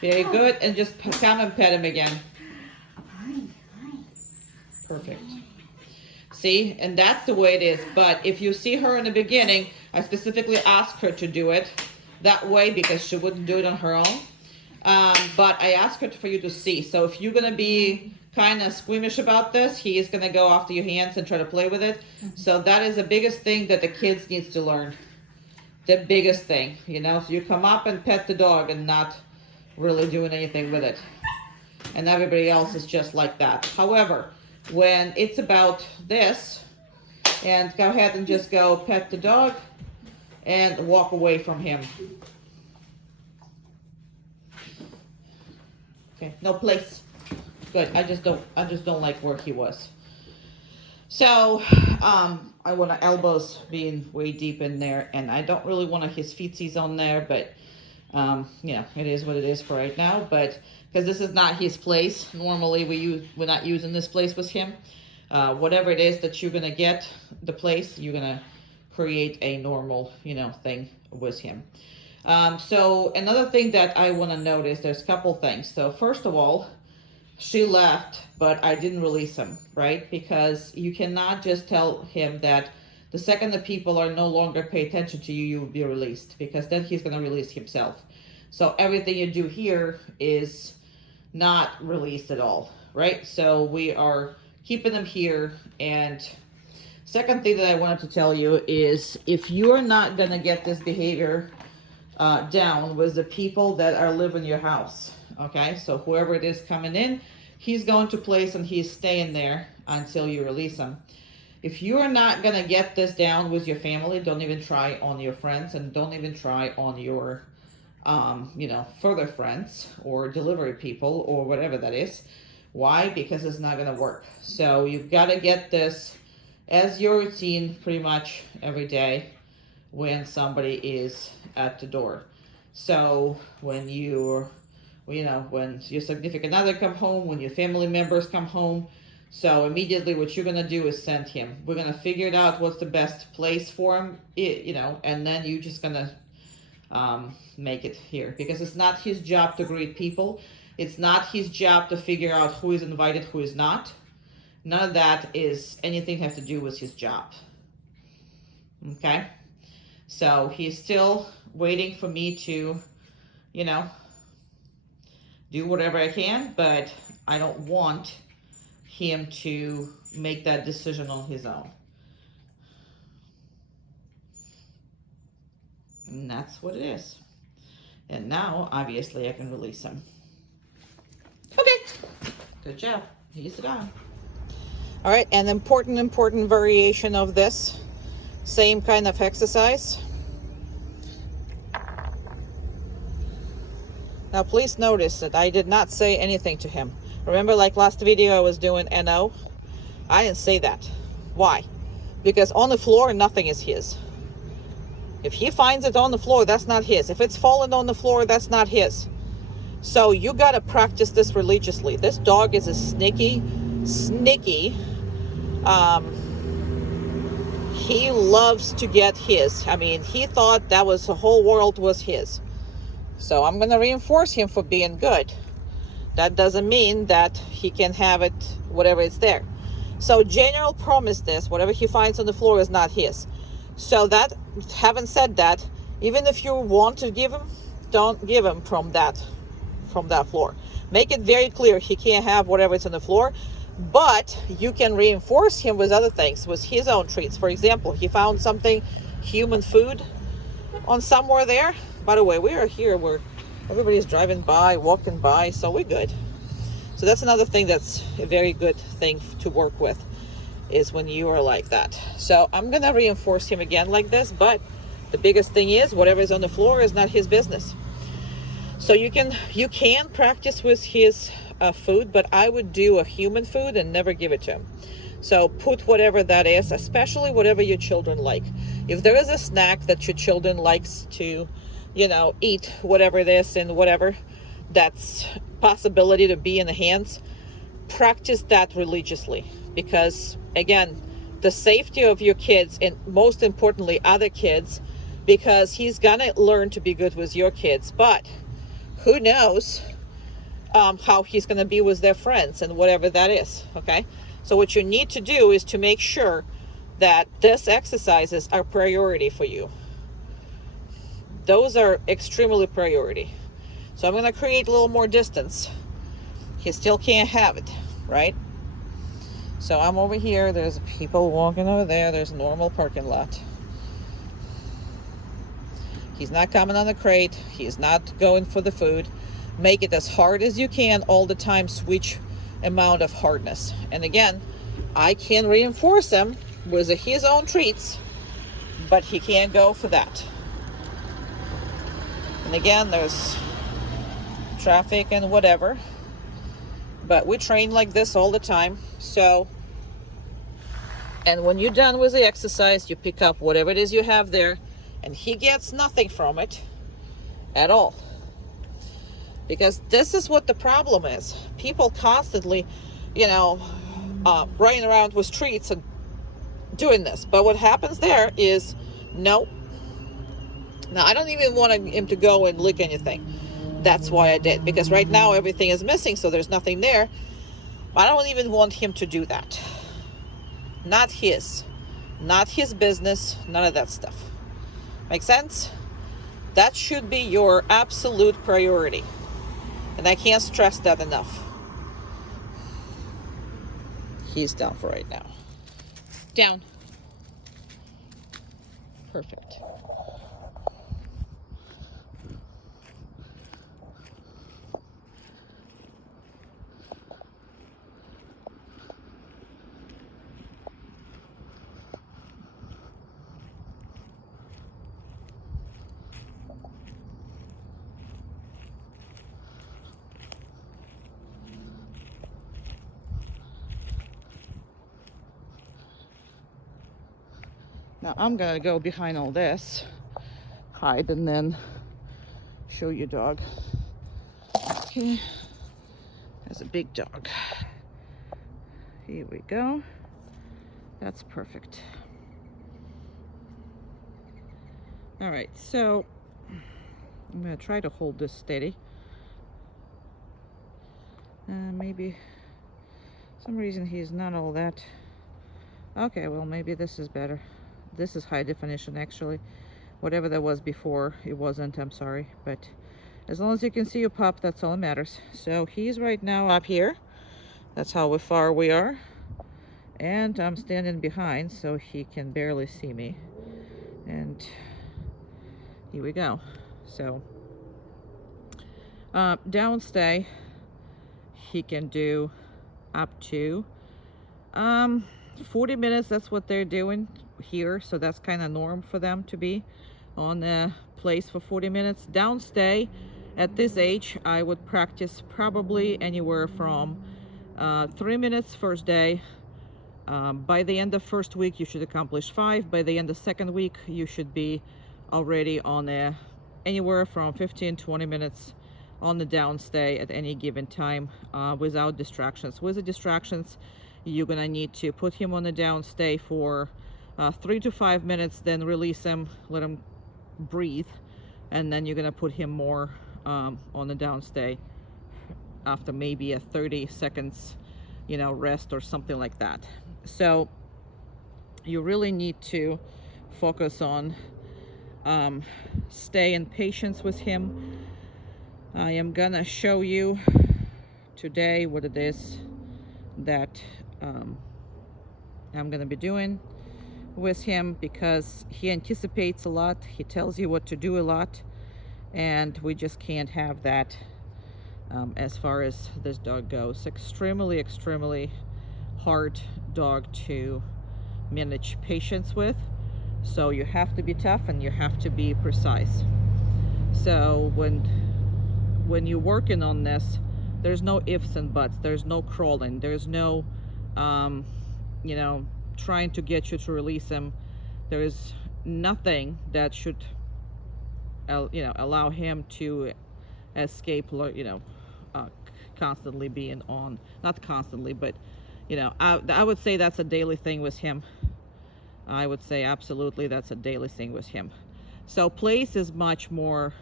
Very good. And just come and pet him again. Perfect. See, and that's the way it is. But if you see her in the beginning, I specifically asked her to do it that way because she wouldn't do it on her own. But I asked her for you to see. So if you're going to be kind of squeamish about this, he is going to go after your hands and try to play with it. Mm-hmm. So that is the biggest thing that the kids needs to learn. The biggest thing, you know. So you come up and pet the dog and not really doing anything with it. And everybody else is just like that. However, when it's about this, and go ahead and just go pet the dog and walk away from him. Okay, no place. Good. I just don't like where he was. So I want elbows being way deep in there, and I don't really want his feetsies on there, but yeah, it is what it is for right now. But because this is not his place, normally we're not using this place with him. Whatever it is that you're gonna get the place, you're gonna create a normal, you know, thing with him. So another thing that I want to notice, there's a couple things. So first of all, she left, but I didn't release him, right? Because you cannot just tell him that the second the people are no longer pay attention to you, you will be released, because then he's going to release himself. So everything you do here is not released at all, right? So we are keeping them here. And second thing that I wanted to tell you is if you are not going to get this behavior down with the people that are living in your house, okay? So whoever it is coming in, he's going to place and he's staying there until you release him. If you are not gonna get this down with your family, don't even try on your friends, and don't even try on your, further friends or delivery people or whatever that is. Why? Because it's not gonna work. So you've got to get this as your routine pretty much every day when somebody is at the door. So when your significant other come home, when your family members come home, so immediately what you're gonna do is send him. We're gonna figure it out what's the best place for him, and then you're just gonna make it here, because it's not his job to greet people. It's not his job to figure out who is invited, who is not. None of that is anything have to do with his job. Okay? So he's still waiting for me to, you know, do whatever I can, but I don't want him to make that decision on his own. And that's what it is. And now, obviously, I can release him. Okay. Good job. He's gone. All right, an important variation of this same kind of exercise. Now, please notice that I did not say anything to him. Remember, like last video, I was doing NO? I didn't say that. Why? Because on the floor, nothing is his. If he finds it on the floor, that's not his. If it's fallen on the floor, that's not his. So you got to practice this religiously. This dog is a sneaky. He loves to get his. I mean, he thought that was the whole world was his. So I'm going to reinforce him for being good. That doesn't mean that he can have it, whatever is there. So general promise this, whatever he finds on the floor is not his. So that, having said that, even if you want to give him, don't give him from that floor. Make it very clear he can't have whatever is on the floor, but you can reinforce him with other things, with his own treats. For example, he found something, human food, on somewhere there. By the way, we are here where everybody's driving by, walking by, so we're good. So that's another thing that's a very good thing to work with, is when you are like that. So I'm gonna reinforce him again like this, but the biggest thing is whatever is on the floor is not his business. So you can practice with his food, but I would do a human food and never give it to him. So put whatever that is, especially whatever your children like. If there is a snack that your children likes to, eat, whatever it is, and whatever that's possibility to be in the hands, practice that religiously. Because again, the safety of your kids, and most importantly other kids, because he's gonna learn to be good with your kids, but who knows how he's gonna be with their friends and whatever that is. Okay, so what you need to do is to make sure that these exercises are priority for you. Those are extremely priority. So I'm gonna create a little more distance. He still can't have it, right? So I'm over here, there's people walking over there, there's a normal parking lot. He's not coming on the crate, he's not going for the food. Make it as hard as you can all the time, switch amount of hardness. And again, I can reinforce him with his own treats, but he can't go for that. And again, there's traffic and whatever, but we train like this all the time. So, and when you're done with the exercise, you pick up whatever it is you have there, and he gets nothing from it at all. Because this is what the problem is. People constantly, running around with treats and doing this. But what happens there is, no. Now, I don't even want him to go and lick anything. That's why I did. Because right now everything is missing, so there's nothing there. I don't even want him to do that. Not his business, none of that stuff. Make sense? That should be your absolute priority. And I can't stress that enough. He's down for right now. Down. Perfect. Now I'm gonna go behind all this, hide, and then show you dog. Okay, that's a big dog. Here we go. That's perfect. All right, so I'm gonna try to hold this steady. Maybe some reason he's not all that. Okay, well, maybe this is better. This is high definition, actually. Whatever that was before, it wasn't, I'm sorry. But as long as you can see your pup, that's all that matters. So he's right now up here. That's how far we are. And I'm standing behind, so he can barely see me. And here we go. So downstay, he can do up to 40 minutes. That's what they're doing here, so that's kind of norm for them to be on the place for 40 minutes. Downstay at this age, I would practice probably anywhere from 3 minutes first day. By the end of first week, you should accomplish 5. By the end of second week, you should be already on anywhere from 15-20 minutes on the downstay at any given time, without distractions. With the distractions, you're gonna need to put him on the downstay for 3 to 5 minutes, then release him, let him breathe, and then you're gonna put him more on the downstay after maybe a 30 seconds, rest or something like that. So you really need to focus on stay in patience with him. I am gonna show you today what it is that I'm gonna be doing with him, because he anticipates a lot, he tells you what to do a lot, and we just can't have that as far as this dog goes. Extremely hard dog to manage patience with, so you have to be tough and you have to be precise. So when you're working on this, there's no ifs and buts, there's no crawling, there's no trying to get you to release him. There's nothing that should allow him to escape, constantly being on, not constantly, but I would say that's a daily thing with him. I would say absolutely that's a daily thing with him. So place is much more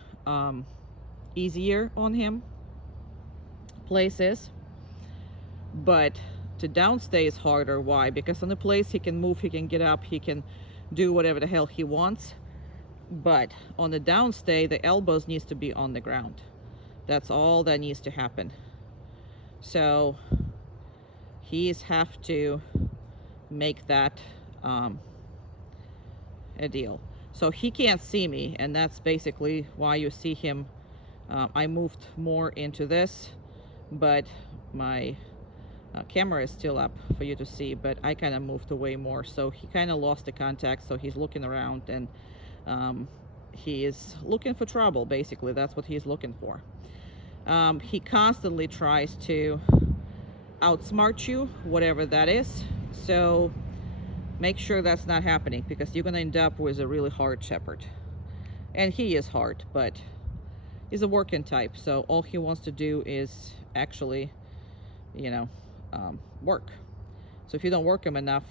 easier on him, place is, but to downstay is harder. Why? Because on the place he can move, he can get up, he can do whatever the hell he wants, but on the downstay the elbows needs to be on the ground. That's all that needs to happen. So he's have to make that a deal. So he can't see me, and that's basically why you see him. I moved more into this, but my camera is still up for you to see, but I kind of moved away more, so he kind of lost the contact, so he's looking around, and he is looking for trouble. Basically, that's what he's looking for. He constantly tries to outsmart you, whatever that is, so make sure that's not happening, because you're going to end up with a really hard shepherd. And he is hard, but he's a working type, so all he wants to do is actually work. So if you don't work him enough,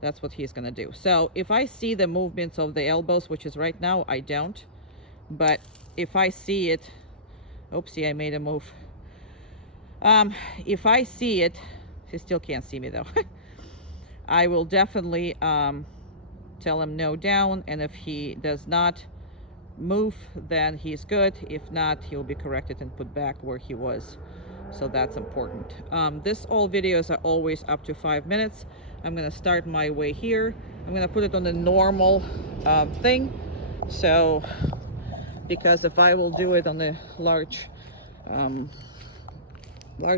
that's what he's gonna do. So if I see the movements of the elbows, which is right now I don't, but if I see it, oopsie, I made a move. If I see it, he still can't see me though. I will definitely tell him no, down, and if he does not move, then he's good. If not, he'll be corrected and put back where he was. So that's important. All videos are always up to 5 minutes. I'm gonna start my way here. I'm gonna put it on the normal thing, so because if I will do it on the large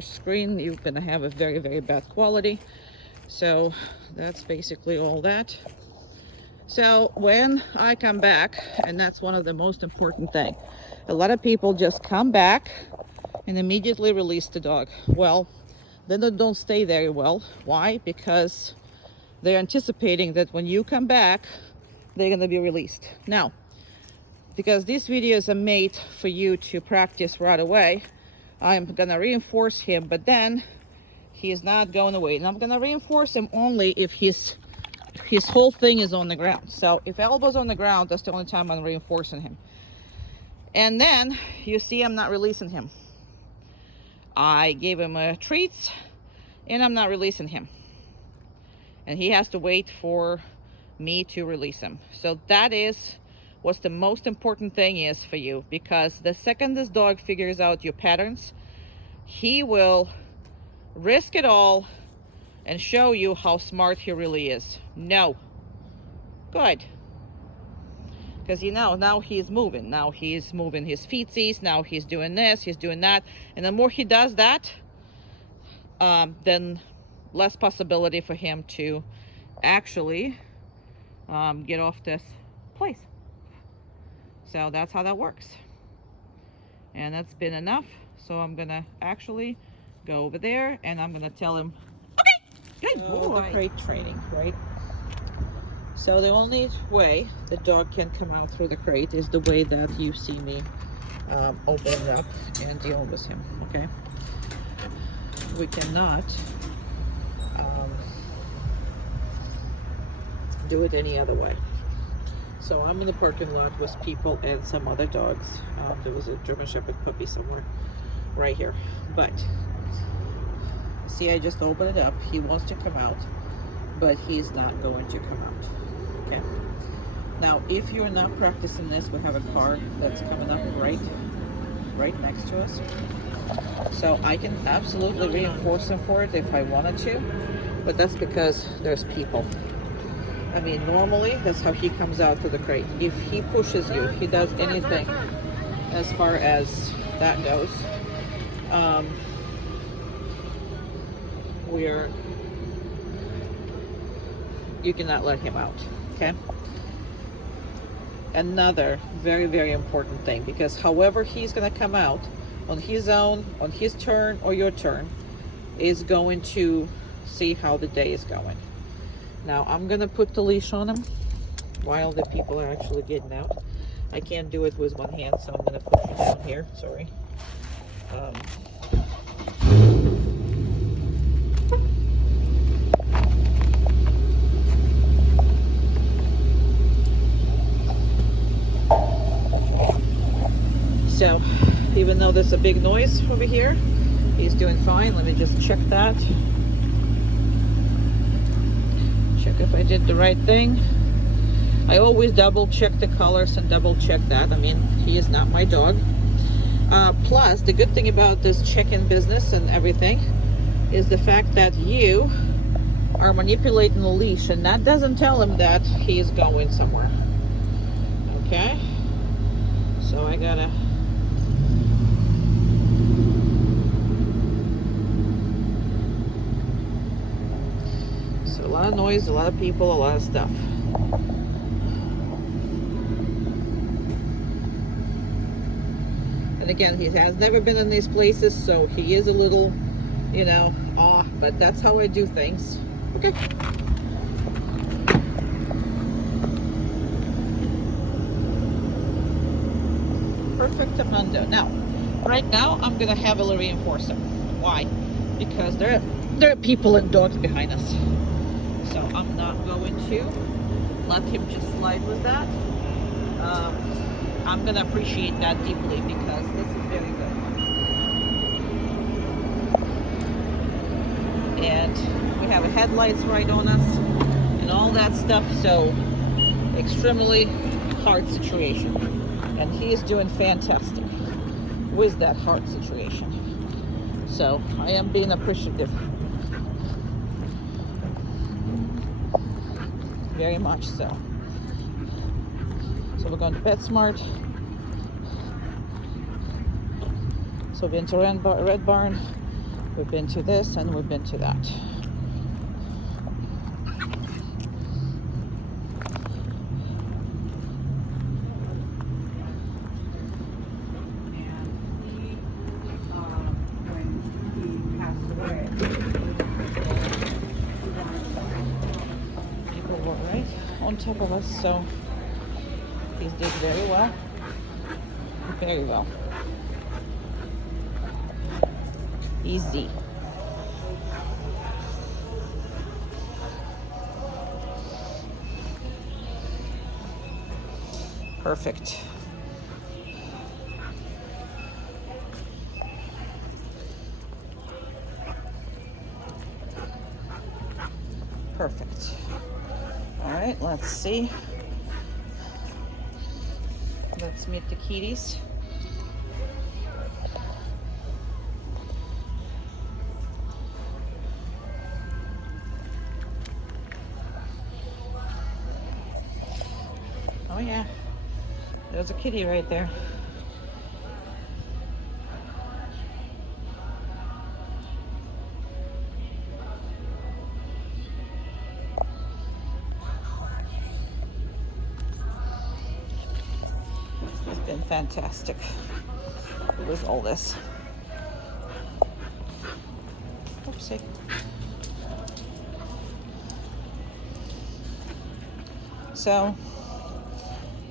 screen, you're gonna have a very bad quality. So that's basically all that. So when I come back, and that's one of the most important thing, a lot of people just come back and immediately release the dog. Well, then they don't stay very well. Why? Because they're anticipating that when you come back, they're going to be released. Now, because these videos are made for you to practice right away, I'm going to reinforce him, but then he is not going away. And I'm going to reinforce him only if his whole thing is on the ground. So if elbow's on the ground, that's the only time I'm reinforcing him. And then you see I'm not releasing him. I gave him treats and I'm not releasing him. And he has to wait for me to release him. So that is what's the most important thing is for you, because the second this dog figures out your patterns, he will risk it all and show you how smart he really is. No. Good. Because you know, now he's moving. Now he's moving his feetsies. Now he's doing this, he's doing that. And the more he does that, then less possibility for him to actually get off this place. So that's how that works. And that's been enough. So I'm gonna actually go over there and I'm gonna tell him, okay, good boy. The crate training, right? So the only way the dog can come out through the crate is the way that you see me open it up and deal with him, okay? We cannot do it any other way. So I'm in the parking lot with people and some other dogs. There was a German Shepherd puppy somewhere right here. But see, I just opened it up. He wants to come out, but he's not going to come out. Okay. Now, if you're not practicing this, we have a car that's coming up right next to us. So I can absolutely reinforce him for it if I wanted to, but that's because there's people. I mean, normally that's how he comes out to the crate. If he pushes you, if he does anything as far as that goes, you cannot let him out, okay? Another very, very important thing, because however he's gonna come out, on his own, on his turn or your turn, is going to see how the day is going. Now I'm gonna put the leash on him while the people are actually getting out. I can't do it with one hand, so I'm gonna push it down here, sorry. So, even though there's a big noise over here, he's doing fine. Let me just check that. Check if I did the right thing. I always double check the colors and double check that. I mean, he is not my dog. Plus, the good thing about this check-in business and everything is the fact that you are manipulating the leash, and that doesn't tell him that he's going somewhere. Okay? So I gotta... So a lot of noise, a lot of people, a lot of stuff. And again, he has never been in these places, so he is a little, you know, but that's how I do things. Okay. Perfectamundo. Now, right now, I'm gonna heavily reinforce him. Why? Because there are people and dogs behind us. So I'm not going to let him just slide with that. I'm gonna appreciate that deeply because this is very good. And we have headlights right on us and all that stuff, so extremely hard situation. And he is doing fantastic with that hard situation. So I am being appreciative. Very much so. So we're going to PetSmart. So we've been to Red Barn, we've been to this, and we've been to that. on top of us, so he did very well. Very well. Easy. Perfect. Perfect. All right, let's see. Let's meet the kitties. Oh yeah, there's a kitty right there. It's been fantastic with all this. Oopsie. So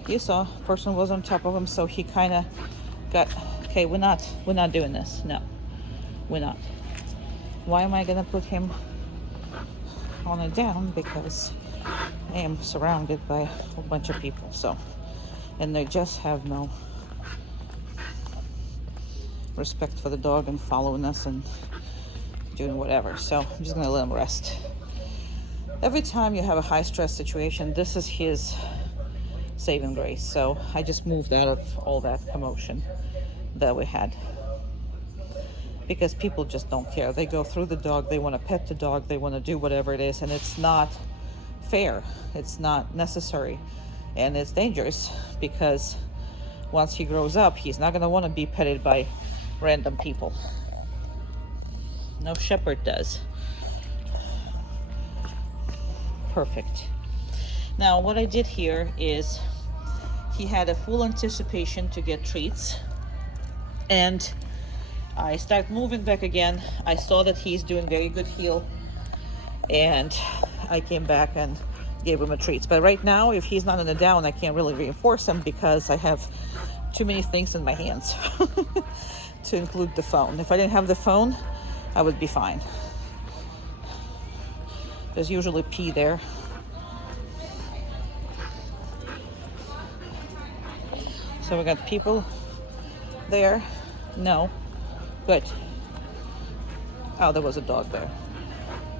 you saw person was on top of him, so he kind of got, okay, we're not doing this. No, we're not. Why am I gonna put him on it down? Because I am surrounded by a whole bunch of people, so, and they just have no respect for the dog and following us and doing whatever. So I'm just gonna let him rest. Every time you have a high stress situation, this is his saving grace. So I just moved out of all that commotion that we had, because people just don't care. They go through the dog, they want to pet the dog, they want to do whatever it is, and it's not fair, it's not necessary, and it's dangerous, because once he grows up, he's not going to want to be petted by random people. No shepherd does. Perfect. Now what I did here is he had a full anticipation to get treats, and I start moving back again. I saw that he's doing very good heel, and I came back and gave him a treat. But right now, if he's not in the down, I can't really reinforce him because I have too many things in my hands to include the phone. If I didn't have the phone, I would be fine. There's usually pee there. So we got people there. No. Good. Oh, there was a dog there.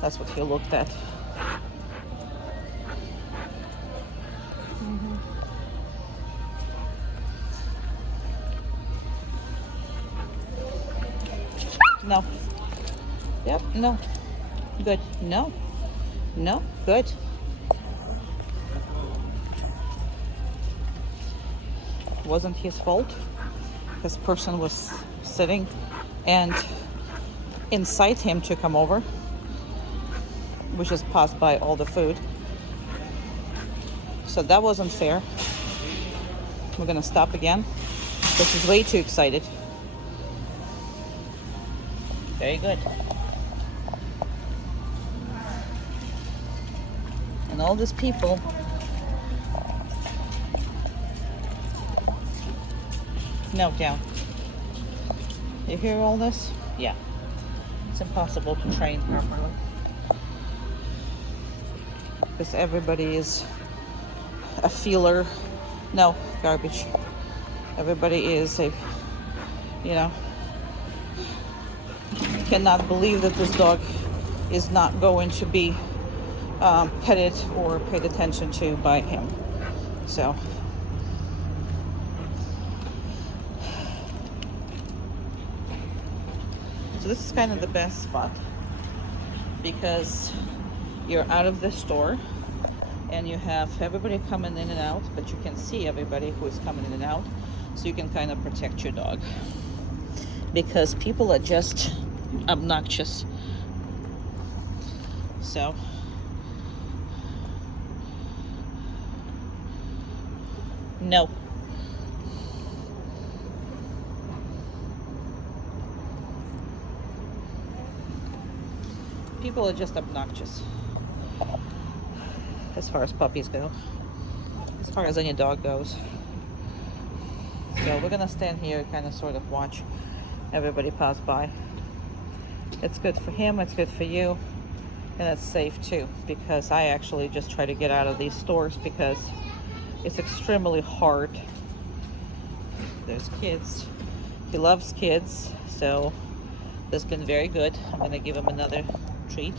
That's what he looked at. No. Yep, no. Good. No. No. Good. Wasn't his fault. This person was sitting and incite him to come over. We just passed by all the food. So that wasn't fair. We're gonna stop again. This is way too excited. Very good. And all these people. No, down. You hear all this? Yeah. It's impossible to train properly, because everybody is a feeler. No, garbage. Everybody is a, you know, cannot believe that this dog is not going to be petted or paid attention to by him. So this is kind of the best spot, because you're out of the store and you have everybody coming in and out, but you can see everybody who is coming in and out, so you can kind of protect your dog, because people are just obnoxious. So no. People are just obnoxious. as far as puppies go, as far as any dog goes. So we're gonna stand here and kind of sort of watch everybody pass by. It's good for him, it's good for you, and it's safe too, because I actually just try to get out of these stores because it's extremely hard. There's kids. He loves kids, so this has been very good. I'm gonna give him another treat.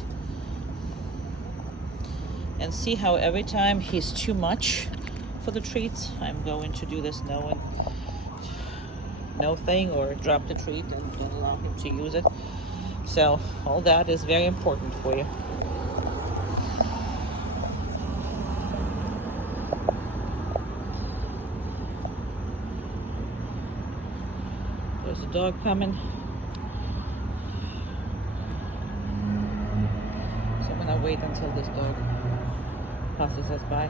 And see how every time he's too much for the treats, I'm going to do this no thing, or drop the treat and don't allow him to use it. So all that is very important for you. There's a dog coming. So I'm gonna wait until this dog passes us by.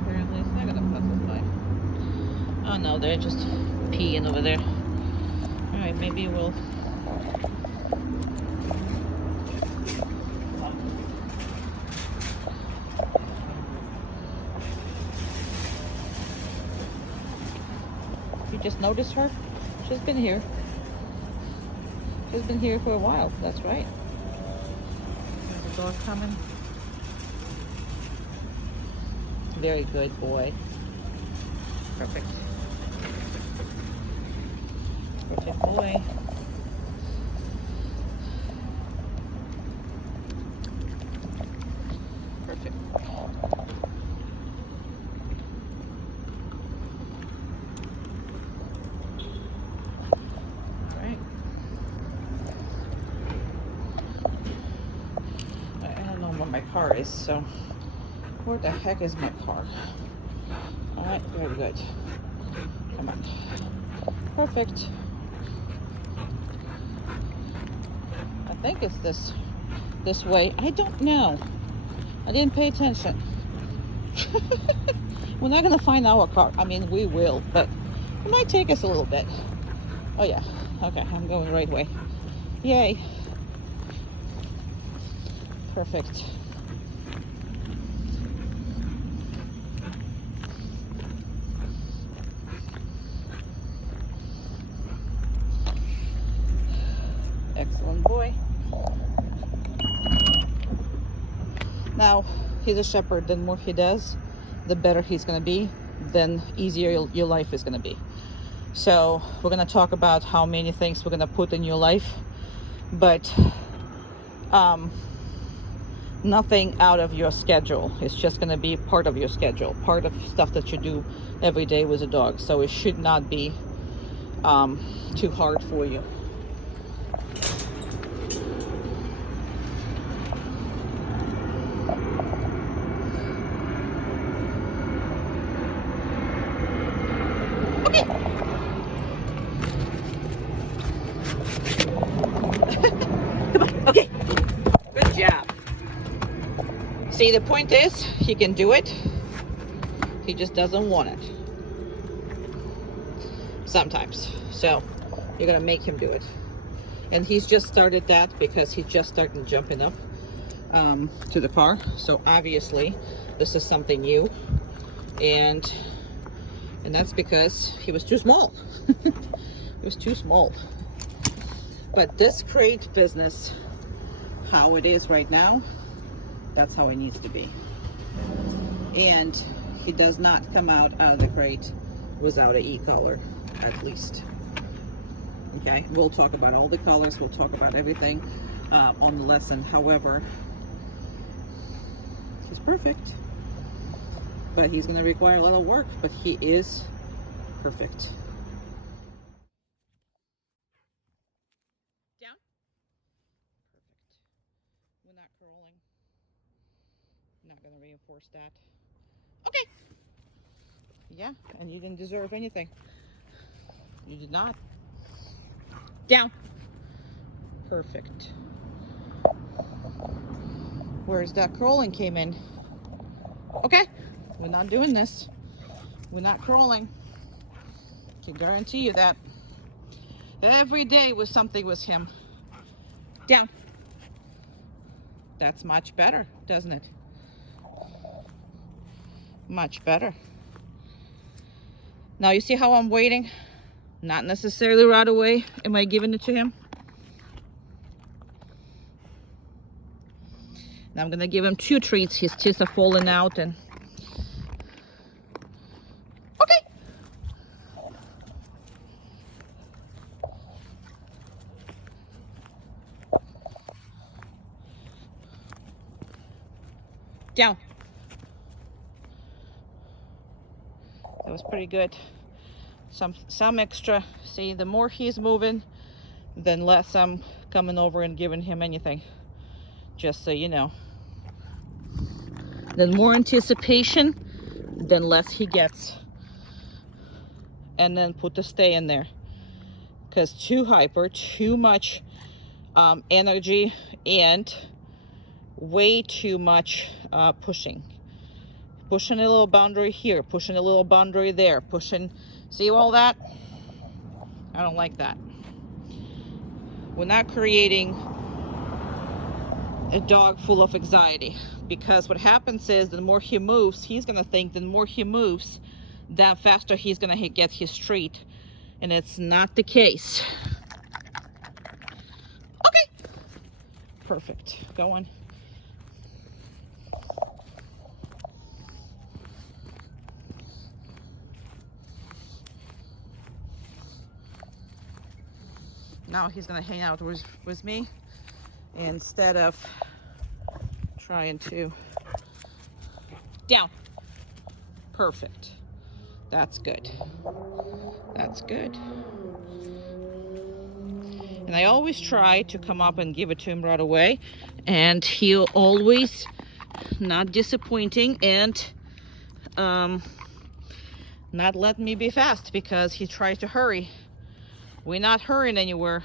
Apparently it's not gonna pass us by. Oh no, they're just peeing over there. Alright, maybe we'll... You just noticed her? She's been here. She's been here for a while, that's right. There's a dog coming. Very good boy. Perfect. Perfect boy. Perfect. Alright. I don't know where my car is, so where the heck is my car? Alright, very good. Come on. Perfect. I think it's this way. I don't know. I didn't pay attention. We're not gonna find our car. I mean, we will, but it might take us a little bit. Oh yeah. Okay, I'm going the right way. Yay. Perfect. Excellent boy. Now, he's a shepherd. The more he does, the better he's going to be, then easier your life is going to be. So we're going to talk about how many things we're going to put in your life, but nothing out of your schedule. It's just going to be part of your schedule, part of stuff that you do every day with a dog. So it should not be too hard for you. Okay. Come on. Okay. Good job. See, the point is, he can do it. He just doesn't want it. Sometimes. So, you're going to make him do it. And he's just started that because he's just starting jumping up to the car. So, obviously, this is something new. And that's because he was too small. He was too small. But this crate business, how it is right now, that's how it needs to be. And he does not come out of the crate without an e-collar, at least. Okay, we'll talk about all the colors, we'll talk about everything on the lesson. However, he's perfect. But he's going to require a lot of work, but he is perfect. Down. Perfect. We're not curling. Not going to reinforce that. Okay. Yeah, and you didn't deserve anything. You did not. Down. Perfect. Where's that curling came in? Okay. We're not doing this. We're not crawling. I can guarantee you that. Every day was something with him. Down. That's much better, doesn't it? Much better. Now you see how I'm waiting? Not necessarily right away am I giving it to him. Now I'm gonna give him 2 treats. His teeth are falling out and okay. Down. That was pretty good. Some extra. See, the more he's moving, then less I'm coming over and giving him anything. Just so you know. Then more anticipation, then less he gets. And then put the stay in there. Because too hyper, too much energy, and way too much pushing. Pushing a little boundary here, pushing a little boundary there, pushing. See all that? I don't like that. We're not creating a dog full of anxiety, because what happens is the more he moves, he's gonna think the more he moves, that faster he's gonna get his treat, and it's not the case. Okay, perfect. Go on. Now he's gonna hang out with me instead of trying to. Down. Perfect. That's good. That's good. And I always try to come up and give it to him right away, and he'll always not disappointing and not let me be fast because he tries to hurry. We're not hurrying anywhere.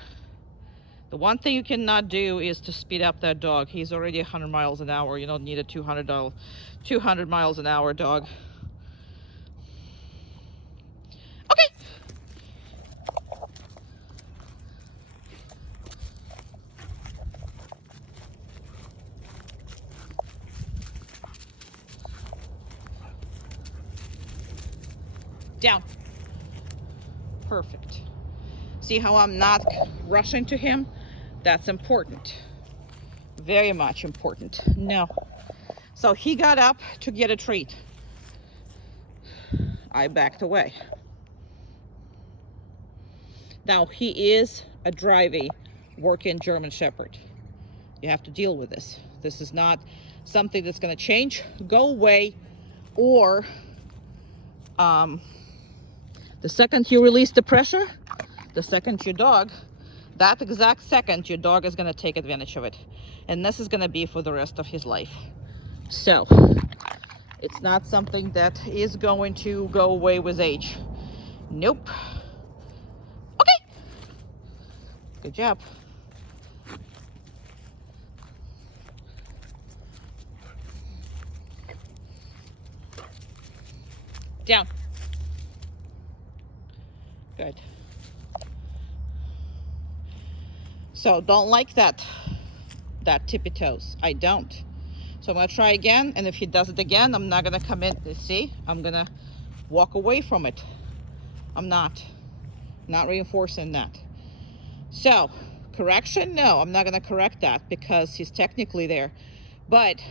The one thing you cannot do is to speed up that dog. He's already 100 miles an hour. You don't need a 200 miles an hour dog. Okay. Down. Perfect. See how I'm not rushing to him? That's important. Very much important. No. So he got up to get a treat. I backed away. Now he is a drivey working German Shepherd. You have to deal with this. This is not something that's going to change, go away, or the second you release the pressure, the second your dog, that exact second, your dog is going to take advantage of it. And this is going to be for the rest of his life. So, it's not something that is going to go away with age. Nope. Okay. Good job. Down. Good. So don't like that tippy toes. I don't. So I'm gonna try again, and if he does it again, I'm not gonna come in. See, I'm gonna walk away from it. I'm not reinforcing that. So correction, no, I'm not gonna correct that because he's technically there. But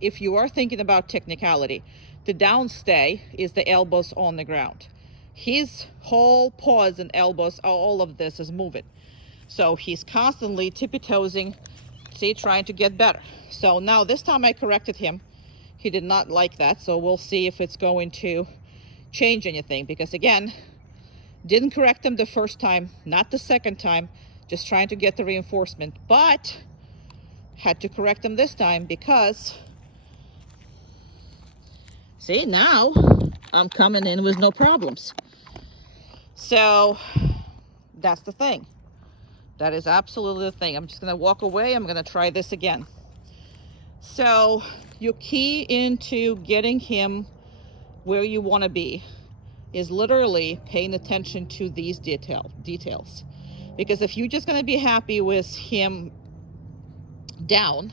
if you are thinking about technicality, the downstay is the elbows on the ground. His whole paws and elbows, all of this is moving. So he's constantly tippy-toesing, see, trying to get better. So now this time I corrected him. He did not like that, so we'll see if it's going to change anything. Because again, didn't correct him the first time, not the second time, just trying to get the reinforcement. But had to correct him this time because, see, now I'm coming in with no problems. So that's the thing. That is absolutely the thing. I'm just going to walk away. I'm going to try this again. So you key into getting him where you want to be. is literally paying attention to these details. Because if you're just going to be happy with him down,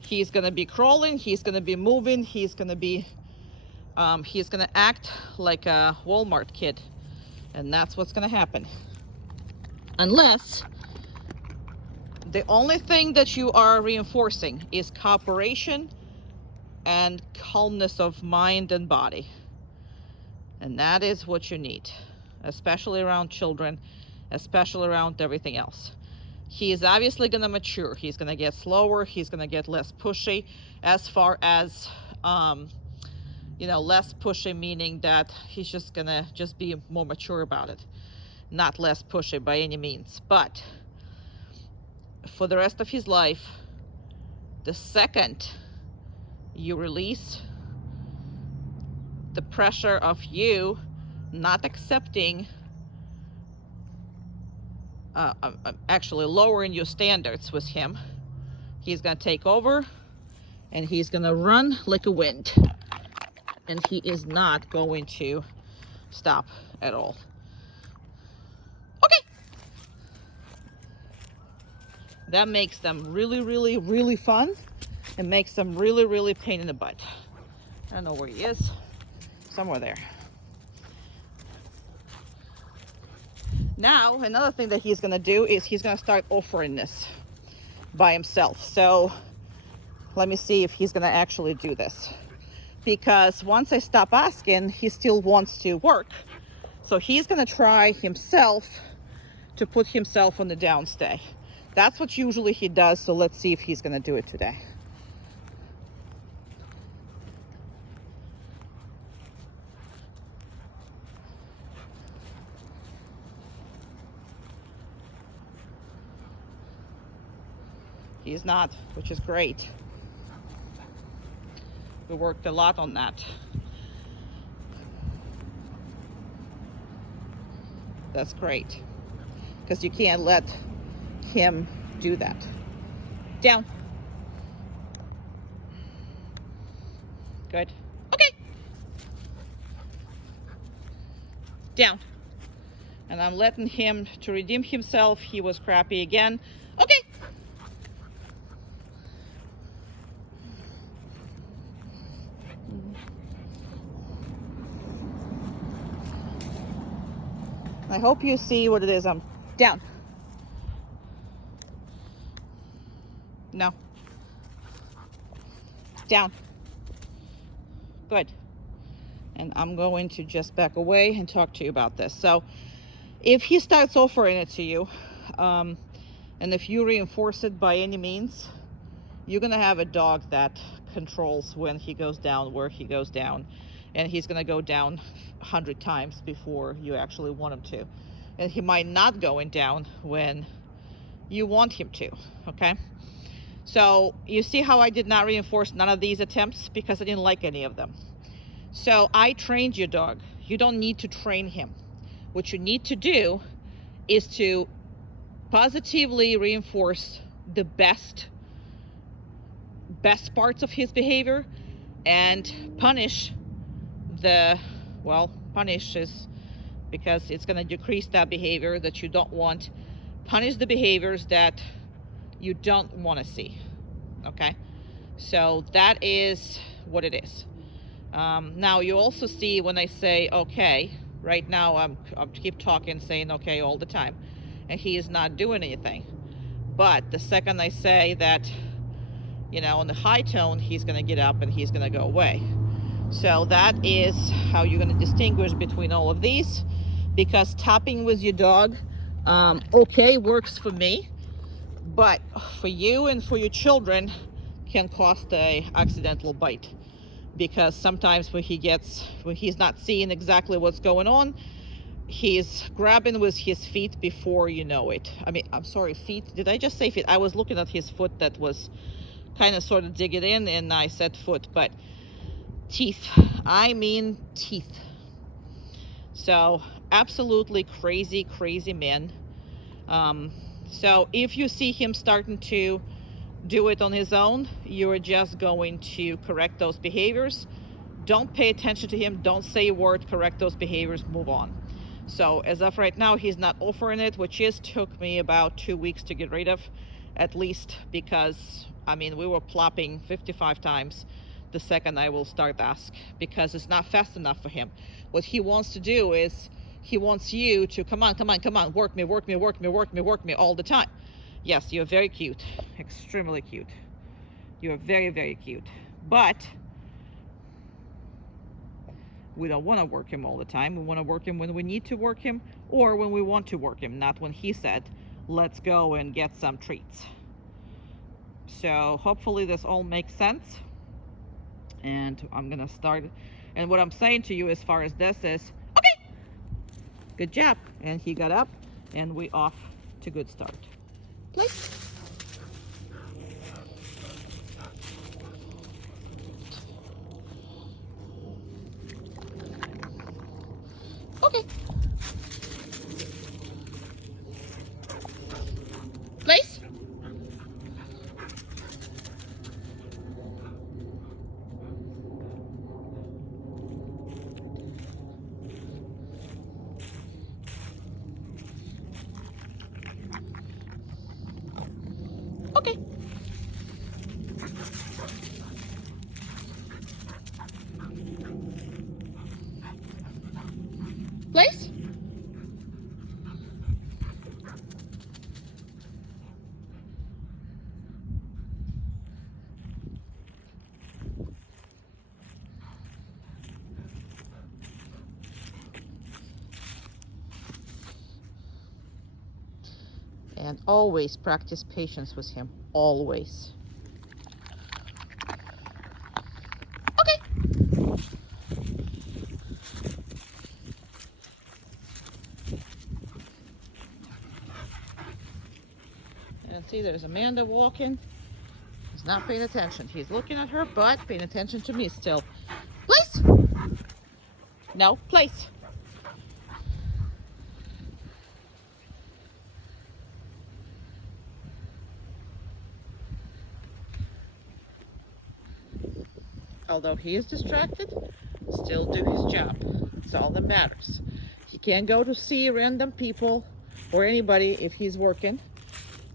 he's going to be crawling, he's going to be moving, he's going to act like a Walmart kid. And that's what's going to happen. Unless the only thing that you are reinforcing is cooperation and calmness of mind and body. And that is what you need, especially around children, especially around everything else. He is obviously going to mature. He's going to get slower. He's going to get less pushy, as far as, less pushy, meaning that he's just going to be more mature about it. Not less pushy by any means. But for the rest of his life, the second you release the pressure of you not accepting, actually lowering your standards with him, he's going to take over and he's going to run like a wind. And he is not going to stop at all. Okay. That makes them really, really, really fun. It makes them really, really pain in the butt. I don't know where he is. Somewhere there. Now, another thing that he's going to do is he's going to start offering this by himself. So let me see if he's going to actually do this. Because once I stop asking, he still wants to work. So he's going to try himself to put himself on the downstay. That's what usually he does. So let's see if he's going to do it today. He's not, which is great. We worked a lot on that. That's great. Because you can't let him do that. Down. Good. Okay. Down. And I'm letting him to redeem himself. He was crappy again. Okay. I hope you see what it is. I'm down. No. Down. Good. And I'm going to just back away and talk to you about this. So if he starts offering it to you, and if you reinforce it by any means, you're going to have a dog that controls when he goes down, where he goes down. And he's going to go down 100 times before you actually want him to. And he might not going down when you want him to, okay? So you see how I did not reinforce none of these attempts because I didn't like any of them. So I trained your dog. You don't need to train him. What you need to do is to positively reinforce the best parts of his behavior and punish punish is because it's going to decrease that behavior that you don't want. Punish the behaviors that you don't want to see. Okay, so that is what it is. Now you also see when I say okay, right now I'm keep talking, saying okay all the time, and he is not doing anything. But the second I say that, on the high tone, he's going to get up and he's going to go away. So that is how you're going to distinguish between all of these, because tapping with your dog, okay, works for me, but for you and for your children can cost a accidental bite, because sometimes when he's not seeing exactly what's going on, he's grabbing with his feet before you know it. I'm sorry, feet. Did I just say feet? I was looking at his foot that was kind of sort of digging in, and I said foot, but teeth. I mean teeth. So absolutely crazy men. So if you see him starting to do it on his own, you're just going to correct those behaviors. don't pay attention to him, don't say a word, correct those behaviors, move on. So as of right now, he's not offering it, which took me about 2 weeks to get rid of, at least, because I mean, we were plopping 55 times the second I will start ask, because it's not fast enough for him. What he wants to do is he wants you to come on, work me all the time. Yes, you're very cute, extremely cute. You're very, very cute, but we don't want to work him all the time. We want to work him when we need to work him, or when we want to work him, not when he said, let's go and get some treats. So hopefully this all makes sense. And I'm going to start. And what I'm saying to you as far as this is, okay, good job. And he got up, and we off to good start. Please. Okay. Place. Okay. Place. And always practice patience with him. Always. Okay. And see, there's Amanda walking. He's not paying attention. He's looking at her, but paying attention to me still. Place. No, place. Although he is distracted, still do his job. That's all that matters. He can't go to see random people or anybody if he's working.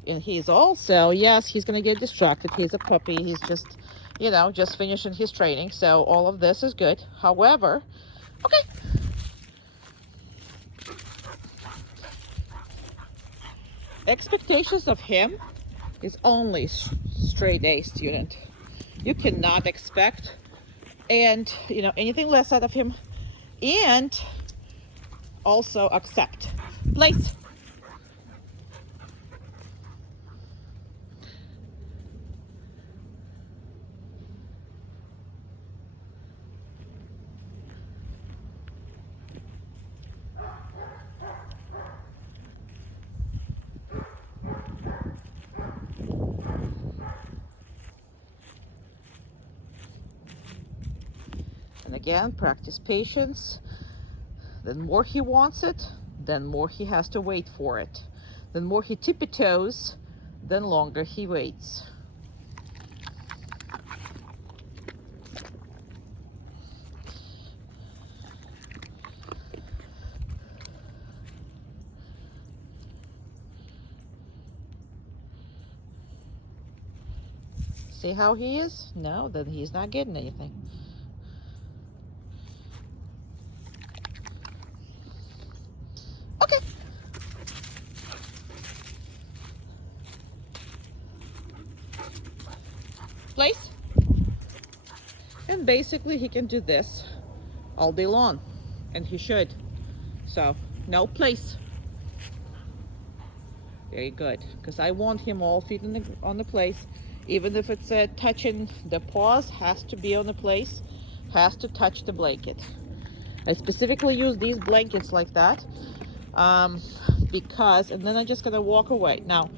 And he's also, yes, he's going to get distracted. He's a puppy. He's just, you know, just finishing his training. So all of this is good. However, okay. Expectations of him is only straight A student. You cannot expect anything less out of him, and also accept. Place. And again, practice patience. The more he wants it, then more he has to wait for it. The more he tippy-toes, then longer he waits. See how he is? No, then he's not getting anything. Okay. Place. And basically he can do this all day long, and he should. So no, place. Very good, because I want him all feet on the place. Even if it's touching the paws, has to be on the place, has to touch the blanket. I specifically use these blankets like that because, and then I'm just gonna walk away. Now,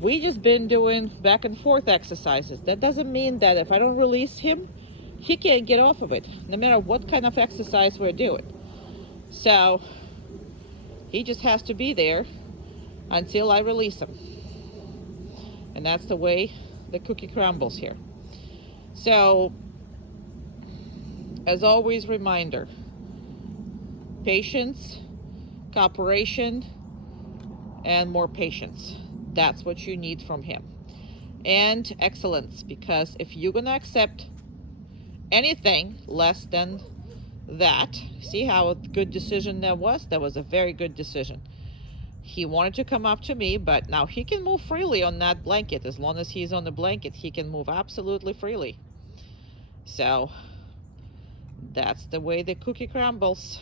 we just been doing back and forth exercises. That doesn't mean that if I don't release him, he can't get off of it, no matter what kind of exercise we're doing. So he just has to be there until I release him. And that's the way the cookie crumbles here. So as always, reminder, patience, cooperation, and more patience. That's what you need from him. And excellence, because if you're going to accept anything less than that, see how a good decision that was? That was a very good decision. He wanted to come up to me, but now he can move freely on that blanket. As long as he's on the blanket, he can move absolutely freely. So that's the way the cookie crumbles.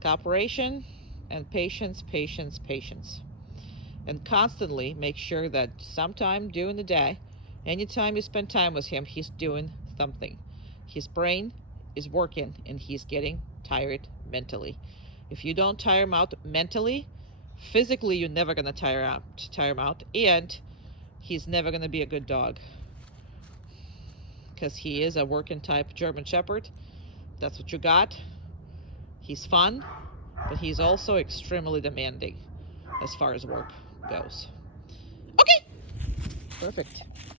Cooperation and patience, patience, patience. And constantly make sure that sometime during the day, anytime you spend time with him, he's doing something. His brain is working and he's getting tired mentally. If you don't tire him out mentally, physically you're never going to tire him out, and he's never going to be a good dog, because he is a working type German Shepherd. That's what you got. He's fun, but he's also extremely demanding as far as work goes. Okay, perfect.